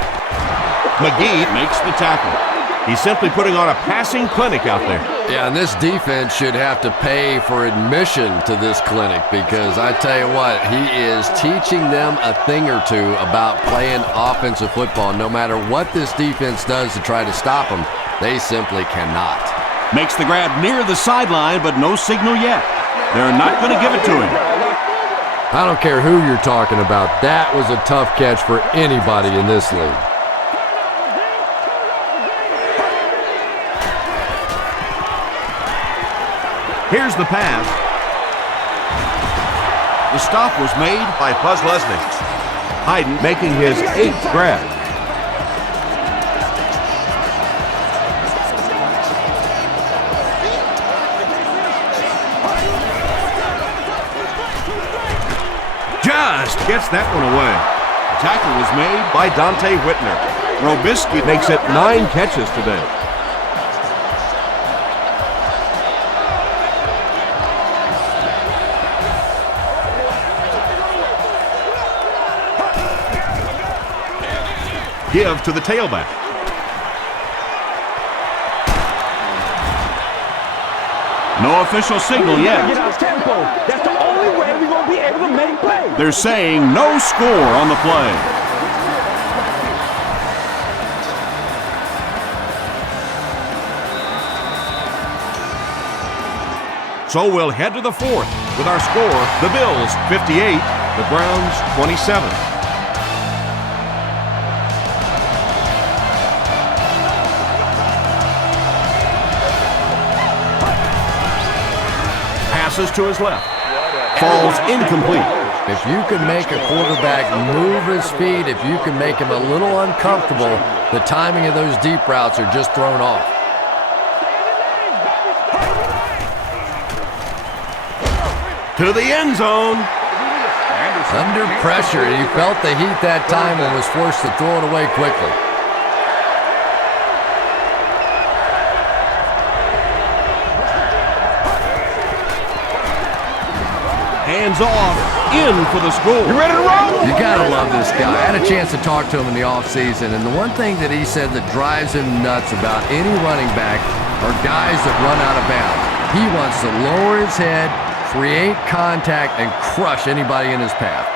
McGee makes the tackle. He's simply putting on a passing clinic out there. Yeah, and this defense should have to pay for admission to this clinic because I tell you what, he is teaching them a thing or two about playing offensive football. No matter what this defense does to try to stop them, they simply cannot. Makes the grab near the sideline, but no signal yet. They're not going to give it to him. I don't care who you're talking about. That was a tough catch for anybody in this league. Here's the pass. The stop was made by Buzz Leslie. Hayden making his 8th grab. Just gets that one away. The tackle was made by Dante Whitner. R.B.I makes it 9 catches today. Give to the tailback. No official signal yet. Get our tempo. That's the only way we're going to be able to make plays. They're saying no score on the play. So we'll head to the 4th with our score, the Bills 58, the Browns 27. Passes to his left. Falls incomplete. If you can make a quarterback move his feet, if you can make him a little uncomfortable, the timing of those deep routes are just thrown off. To the end zone. Under pressure, he felt the heat that time and was forced to throw it away quickly. Hands off, in for the score. You ready to roll? You gotta love this guy. I had a chance to talk to him in the offseason, and the one thing that he said that drives him nuts about any running back are guys that run out of bounds. He wants to lower his head, create contact, and crush anybody in his path.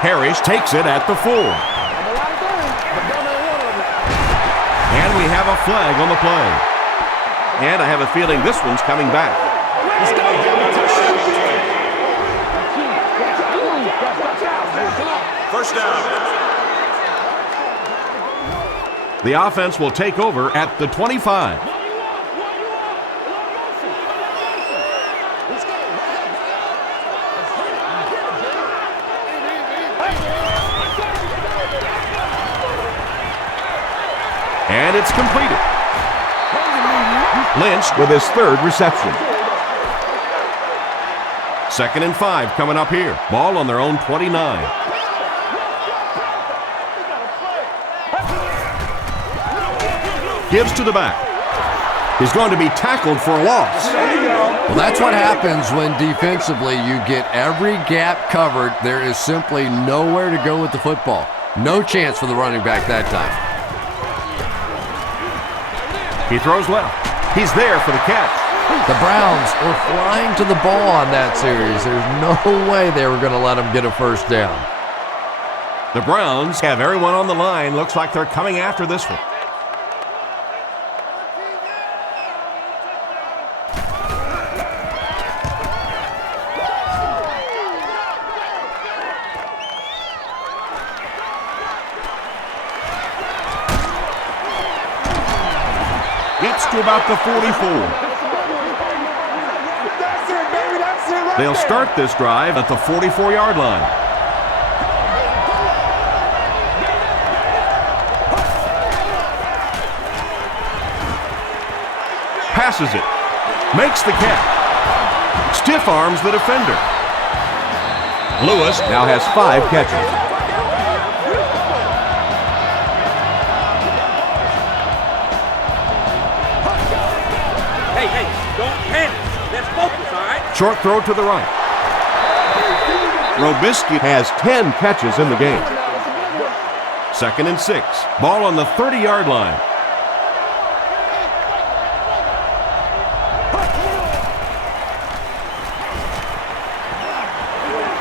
Parrish takes it at the 4. And we have a flag on the play. And I have a feeling this one's coming back. First down. The offense will take over at the 25. And it's completed. Lynch with his 3rd reception. 2nd and 5 coming up here. Ball on their own 29. Gives to the back. He's going to be tackled for a loss. Well, that's what happens when defensively you get every gap covered. There is simply nowhere to go with the football. No chance for the running back that time. He throws left. He's there for the catch. The Browns were flying to the ball on that series. There's no way they were going to let him get a first down. The Browns have everyone on the line. Looks like they're coming after this one. Gets to about the 44. They'll start this drive at the 44-yard line. Passes it. Makes the catch. Stiff arms the defender. Lewis now has 5 catches. Hey, don't panic. Let's focus, all right? Short throw to the right. R.B.I has 10 catches in the game. 2nd and 6. Ball on the 30-yard line.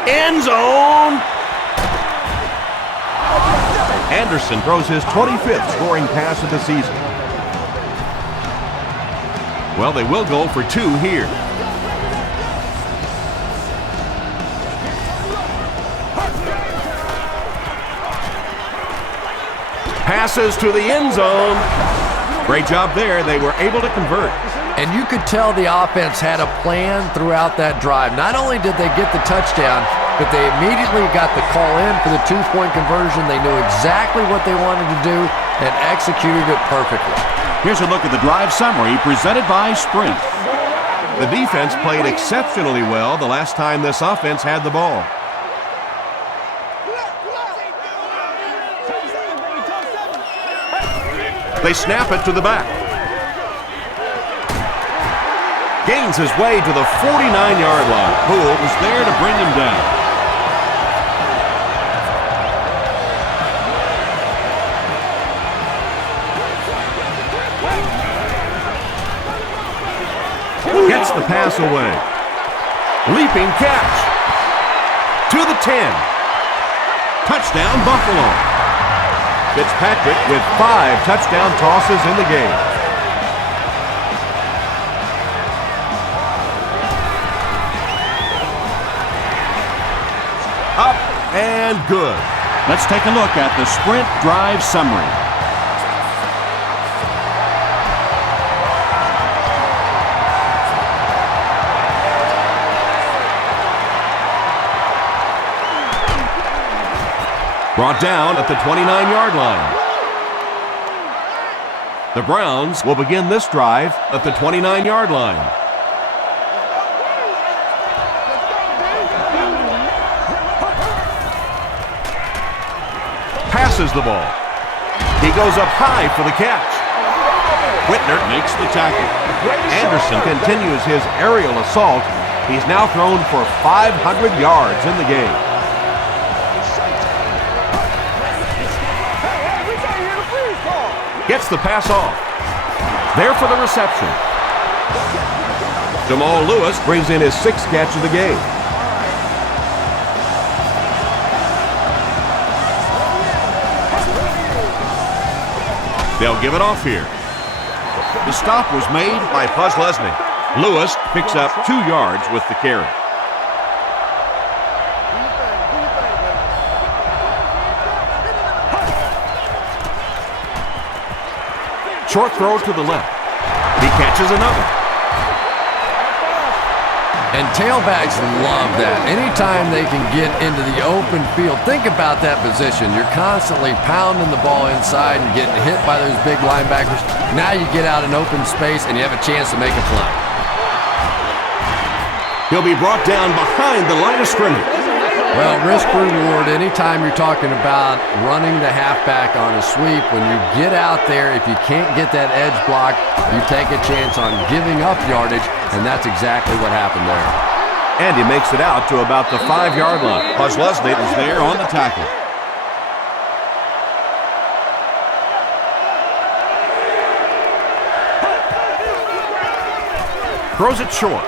End zone. Anderson throws his 25th scoring pass of the season. Well, they will go for 2 here. Passes to the end zone. Great job there. They were able to convert. And you could tell the offense had a plan throughout that drive. Not only did they get the touchdown, but they immediately got the call in for the 2-point conversion. They knew exactly what they wanted to do and executed it perfectly. Here's a look at the drive summary presented by Sprint. The defense played exceptionally well the last time this offense had the ball. They snap it to the back. Gains his way to the 49-yard line. Poole was there to bring him down. Gets the pass away. Leaping catch. To the 10. Touchdown, Buffalo. Fitzpatrick with 5 touchdown tosses in the game. Up and good. Let's take a look at the Sprint drive summary. Brought down at the 29-yard line. The Browns will begin this drive at the 29-yard line. Passes the ball. He goes up high for the catch. Whitner makes the tackle. Anderson continues his aerial assault. He's now thrown for 500 yards in the game. Gets the pass off. There for the reception. Jamal Lewis brings in his 6th catch of the game. They'll give it off here. The stop was made by Buzz Lesnick. Lewis picks up 2 yards with the carry. Short throw to the left. He catches another. And tailbacks love that. Anytime they can get into the open field, think about that position. You're constantly pounding the ball inside and getting hit by those big linebackers. Now you get out in open space and you have a chance to make a play. He'll be brought down behind the line of scrimmage. Well, risk reward, anytime you're talking about running the halfback on a sweep, when you get out there, if you can't get that edge block, you take a chance on giving up yardage, and that's exactly what happened there. And he makes it out to about the 5-yard line. Buzz Lesnick is there on the tackle. Throws it short.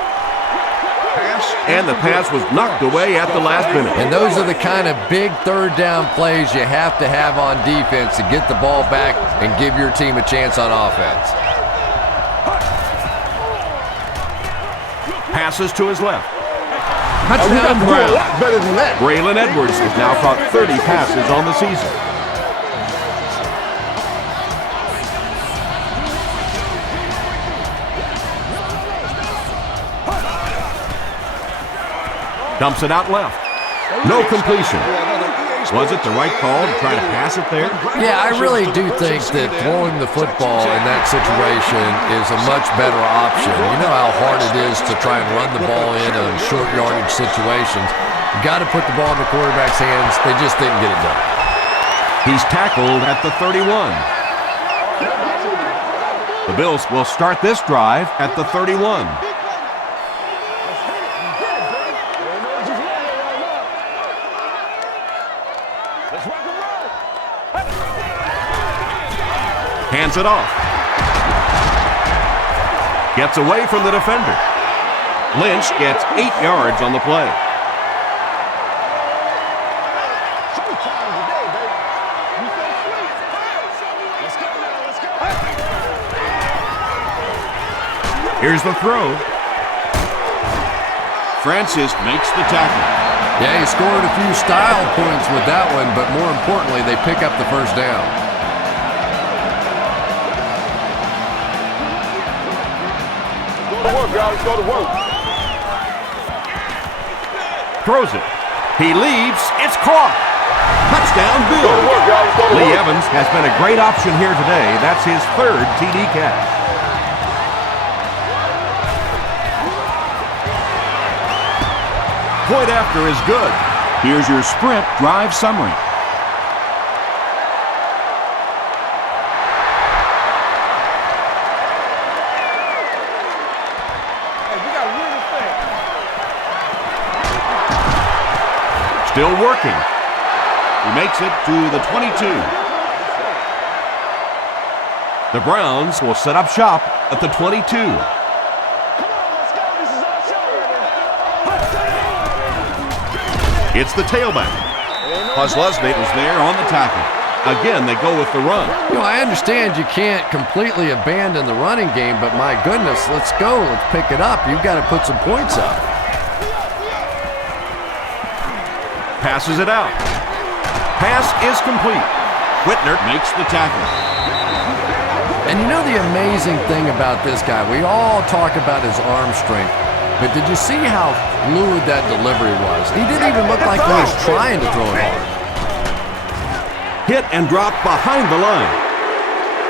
And the pass was knocked away at the last minute. And those are the kind of big 3rd down plays you have to have on defense to get the ball back and give your team a chance on offense. Passes to his left. Touchdown Brown. Braylon Edwards has now caught 30 passes on the season. Dumps it out left. No completion. Was it the right call to try to pass it there? Yeah, I really do think that throwing the football in that situation is a much better option. You know how hard it is to try and run the ball in short yardage situations. You got to put the ball in the quarterback's hands. They just didn't get it done. He's tackled at the 31. The Bills will start this drive at the 31. Hands it off. Gets away from the defender. Lynch gets 8 yards on the play. Here's the throw. Francis makes the tackle. Yeah, he scored a few style points with that one, but more importantly, they pick up the first down. Go to work, guys. Go to work. Throws it. He leaves. It's caught. Touchdown, Go to Bills. work, guys. Go to Lee work. Evans has been a great option here today. That's his third TD catch. Point after is good. Here's your sprint drive summary. Still working. He makes it to the 22. The Browns will set up shop at the 22. It's the tailback. Kozlesnik was there on the tackle. Again, they go with the run. You know, I understand you can't completely abandon the running game, but my goodness, let's go. Let's pick it up. You've got to put some points up. Passes it out. Pass is complete. Whitner makes the tackle. And you know the amazing thing about this guy, we all talk about his arm strength, but did you see how fluid that delivery was? He didn't even look like he was trying to throw it hard. Hit and drop behind the line.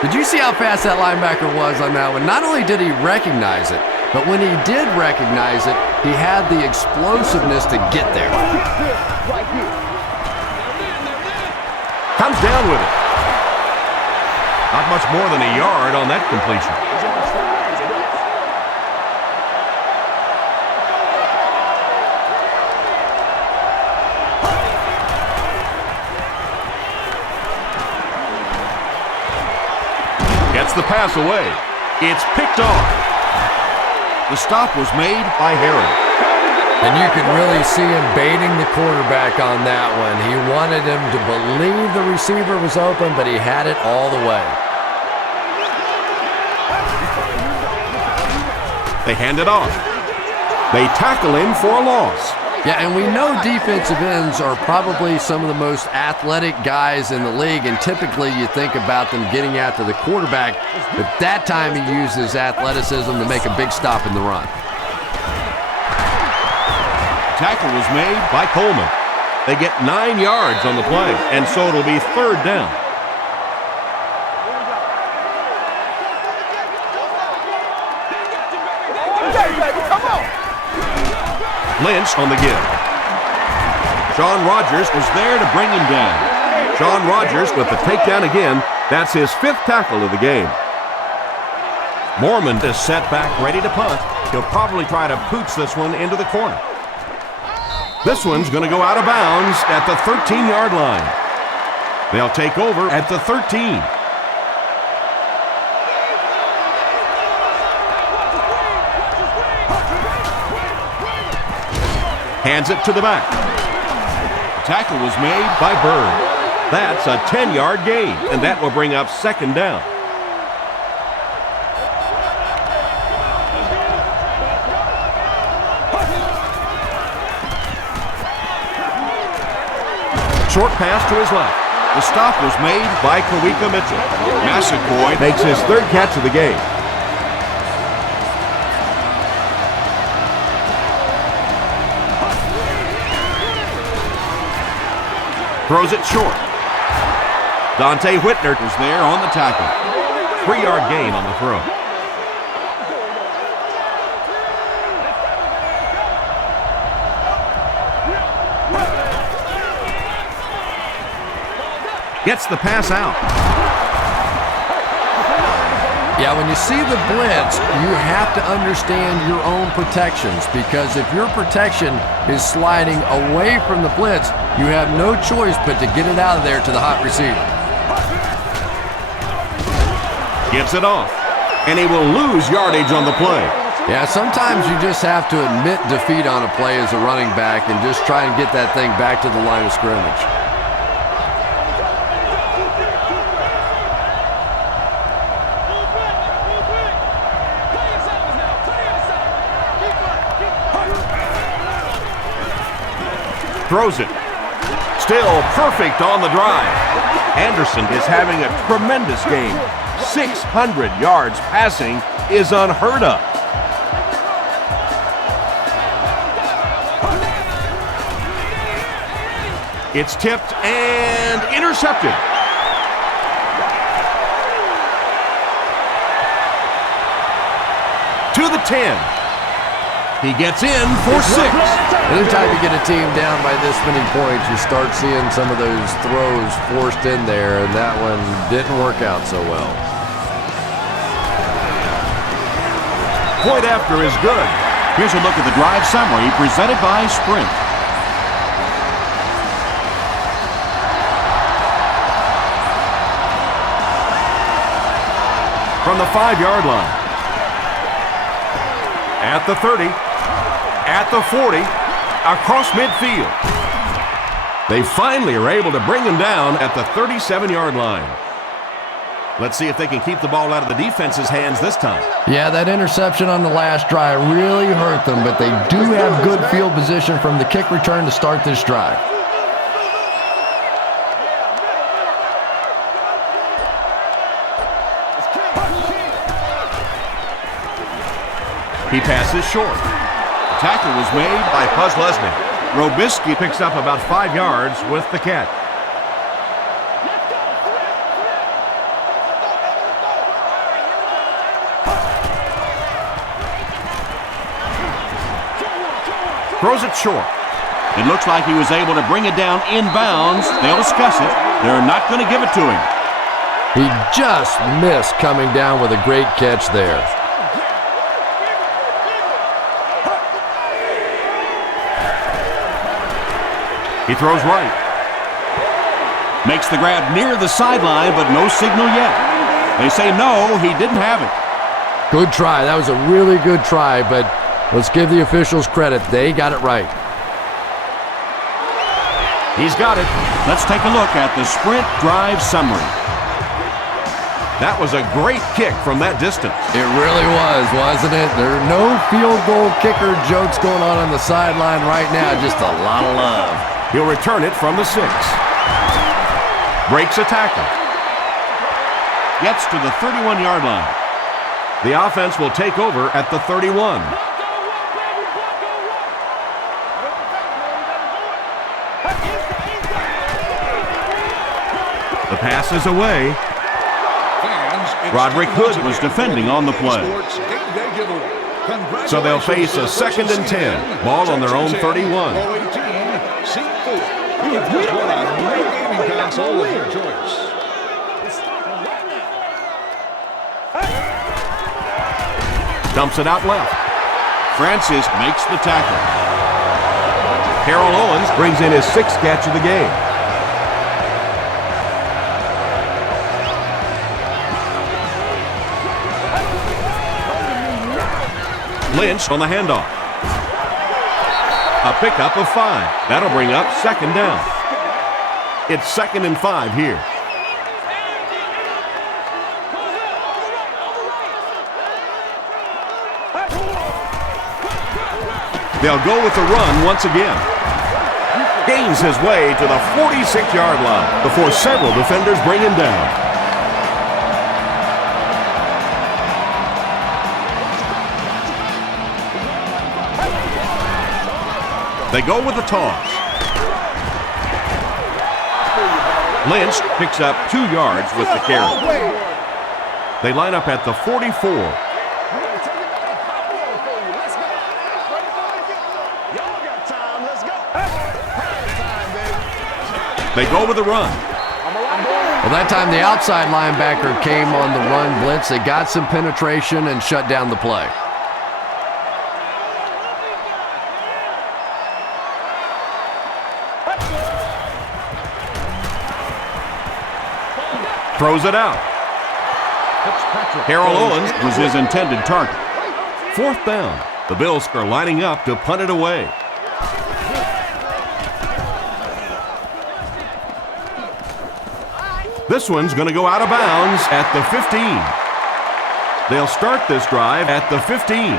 Did you see how fast that linebacker was on that one? Not only did he recognize it, but when he did recognize it, he had the explosiveness to get there. Comes down with it. Not much more than a yard on that completion. Gets the pass away. It's picked off. The stop was made by Harris. And you could really see him baiting the quarterback on that one. He wanted him to believe the receiver was open, but he had it all the way. They hand it off. They tackle him for a loss. Yeah, and we know defensive ends are probably some of the most athletic guys in the league, and typically you think about them getting after the quarterback, but that time he used his athleticism to make a big stop in the run. Tackle was made by Coleman. They get 9 yards on the play, and so it'll be third down. Lynch on the give. Sean Rogers was there to bring him down. Sean Rogers with the takedown again. That's his 5th tackle of the game. Mormon is set back, ready to punt. He'll probably try to pooch this one into the corner. This one's going to go out of bounds at the 13-yard line. They'll take over at the 13. Hands it to the back. The tackle was made by Bird. That's a 10-yard gain, and that will bring up second down. Short pass to his left. The stop was made by Kawika Mitchell. Massaquoi makes his 3rd catch of the game. Throws it short. Dante Whitner was there on the tackle. 3-yard gain on the throw. Gets the pass out. Yeah, when you see the blitz, you have to understand your own protections, because if your protection is sliding away from the blitz, you have no choice but to get it out of there to the hot receiver. Gives it off, and he will lose yardage on the play. Yeah, sometimes you just have to admit defeat on a play as a running back and just try and get that thing back to the line of scrimmage. Throws it. Still perfect on the drive. Anderson is having a tremendous game. 600 yards passing is unheard of. It's tipped and intercepted. To the 10. He gets in for 6. Anytime you get a team down by this many points, you start seeing some of those throws forced in there, and that one didn't work out so well. Point after is good. Here's a look at the drive summary presented by Sprint. From the 5-yard line. At the 30. At the 40. Across midfield. They finally are able to bring him down at the 37-yard line. Let's see if they can keep the ball out of the defense's hands this time. Yeah, that interception on the last drive really hurt them, but they do have good field position from the kick return to start this drive. He passes short. Tackle was made by Puz Lesney. Robisky picks up about 5 yards with the catch. Throws it short. It looks like he was able to bring it down inbounds. They'll discuss it. They're not going to give it to him. He just missed coming down with a great catch there. He throws right. Makes the grab near the sideline, but no signal yet. They say no, he didn't have it. Good try. That was a really good try, but let's give the officials credit. They got it right. He's got it. Let's take a look at the Sprint drive summary. That was a great kick from that distance. It really was, wasn't it? There are no field goal kicker jokes going on the sideline right now. Just a lot of love. He'll return it from the 6. Breaks a tackle. Gets to the 31-yard line. The offense will take over at the 31. The pass is away. Roderick Hood was defending on the play. So they'll face a 2nd and 10. Ball on their own 31. Dumps it out left. Francis makes the tackle. Harold Owens brings in his 6th catch of the game. Lynch on the handoff. A pickup of 5. That'll bring up 2nd down. It's 2nd and 5 here. They'll go with the run once again. Gains his way to the 46-yard line before several defenders bring him down. They go with the toss. Lynch picks up 2 yards with the carry. They line up at the 44. They go with the run. Well, that time the outside linebacker came on the run blitz. They got some penetration and shut down the play. Throws it out. Harold Owens was his intended target. 4th down. The Bills are lining up to punt it away. This one's going to go out of bounds at the 15. They'll start this drive at the 15.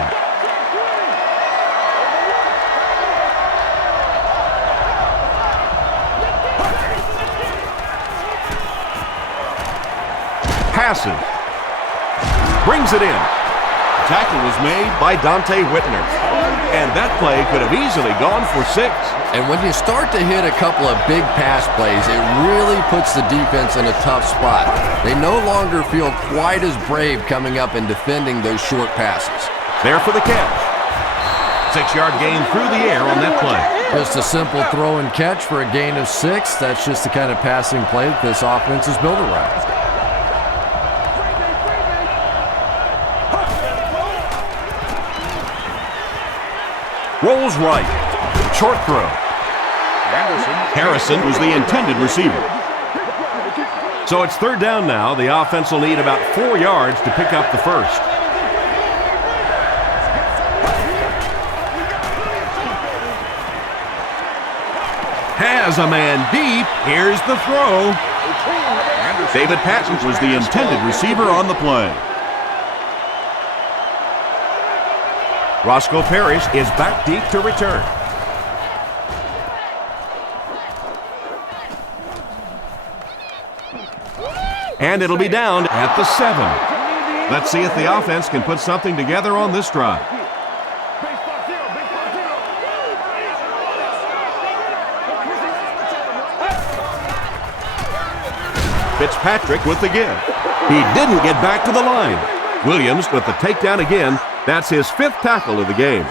passes. Brings it in. Tackle was made by Dante Whitner. And that play could have easily gone for 6. And when you start to hit a couple of big pass plays, it really puts the defense in a tough spot. They no longer feel quite as brave coming up and defending those short passes. There for the catch. 6-yard gain through the air on that play. Just a simple throw and catch for a gain of 6. That's just the kind of passing play that this offense is built around. Rolls right. Short throw. Harrison was the intended receiver. So it's 3rd down now. The offense will need about 4 yards to pick up the first. Has a man deep. Here's the throw. David Patton was the intended receiver on the play. Roscoe Parrish is back deep to return. And it'll be down at the 7. Let's see if the offense can put something together on this drive. Fitzpatrick with the give. He didn't get back to the line. Williams with the takedown again. That's his 5th tackle of the game.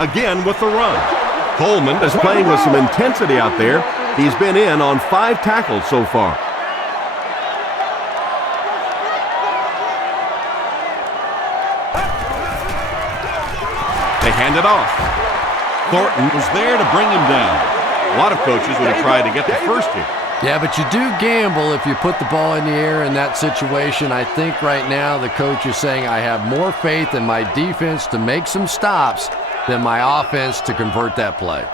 Again with the run. Coleman is playing with some intensity out there. He's been in on 5 tackles so far. They hand it off. Thornton was there to bring him down. A lot of coaches would have tried to get the first here. Yeah, but you do gamble if you put the ball in the air in that situation. I think right now the coach is saying I have more faith in my defense to make some stops than my offense to convert that play.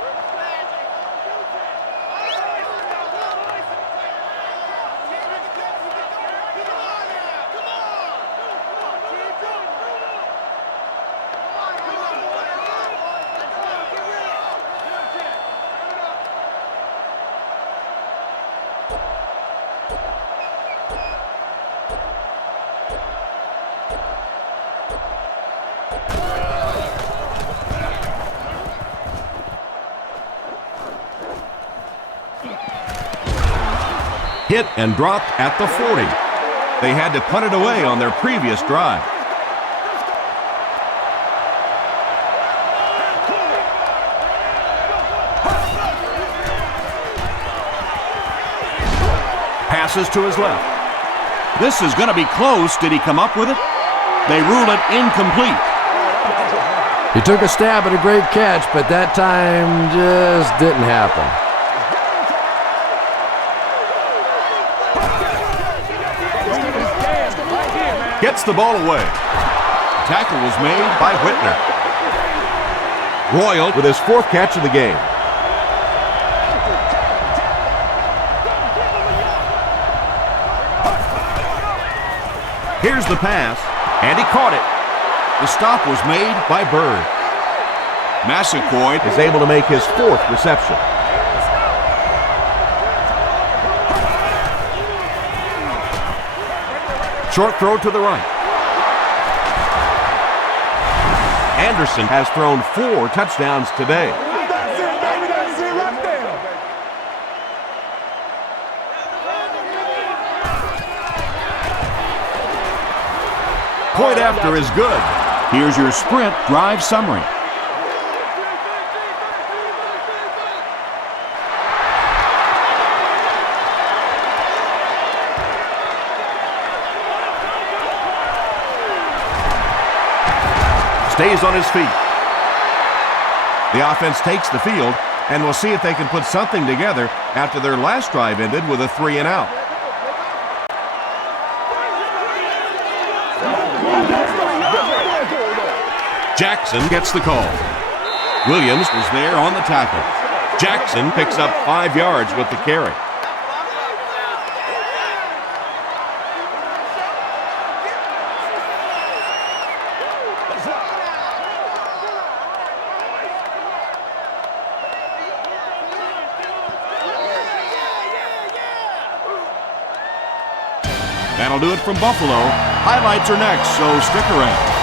Hit and dropped at the 40. They had to punt it away on their previous drive. Passes to his left. This is going to be close. Did he come up with it? They rule it incomplete. He took a stab at a great catch, but that time just didn't happen. Gets the ball away. Tackle was made by Whitner. Royal with his 4th catch of the game. Here's the pass, and he caught it. The stop was made by Bird. Massaquoi is able to make his 4th reception. Short throw to the right. Anderson has thrown 4 touchdowns today. Point after is good. Here's your sprint drive summary. Stays on his feet. The offense takes the field, and we'll see if they can put something together after their last drive ended with a 3-and-out. Jackson gets the call. Williams was there on the tackle. Jackson picks up 5 yards with the carry. That'll do it from Buffalo. Highlights are next, so stick around.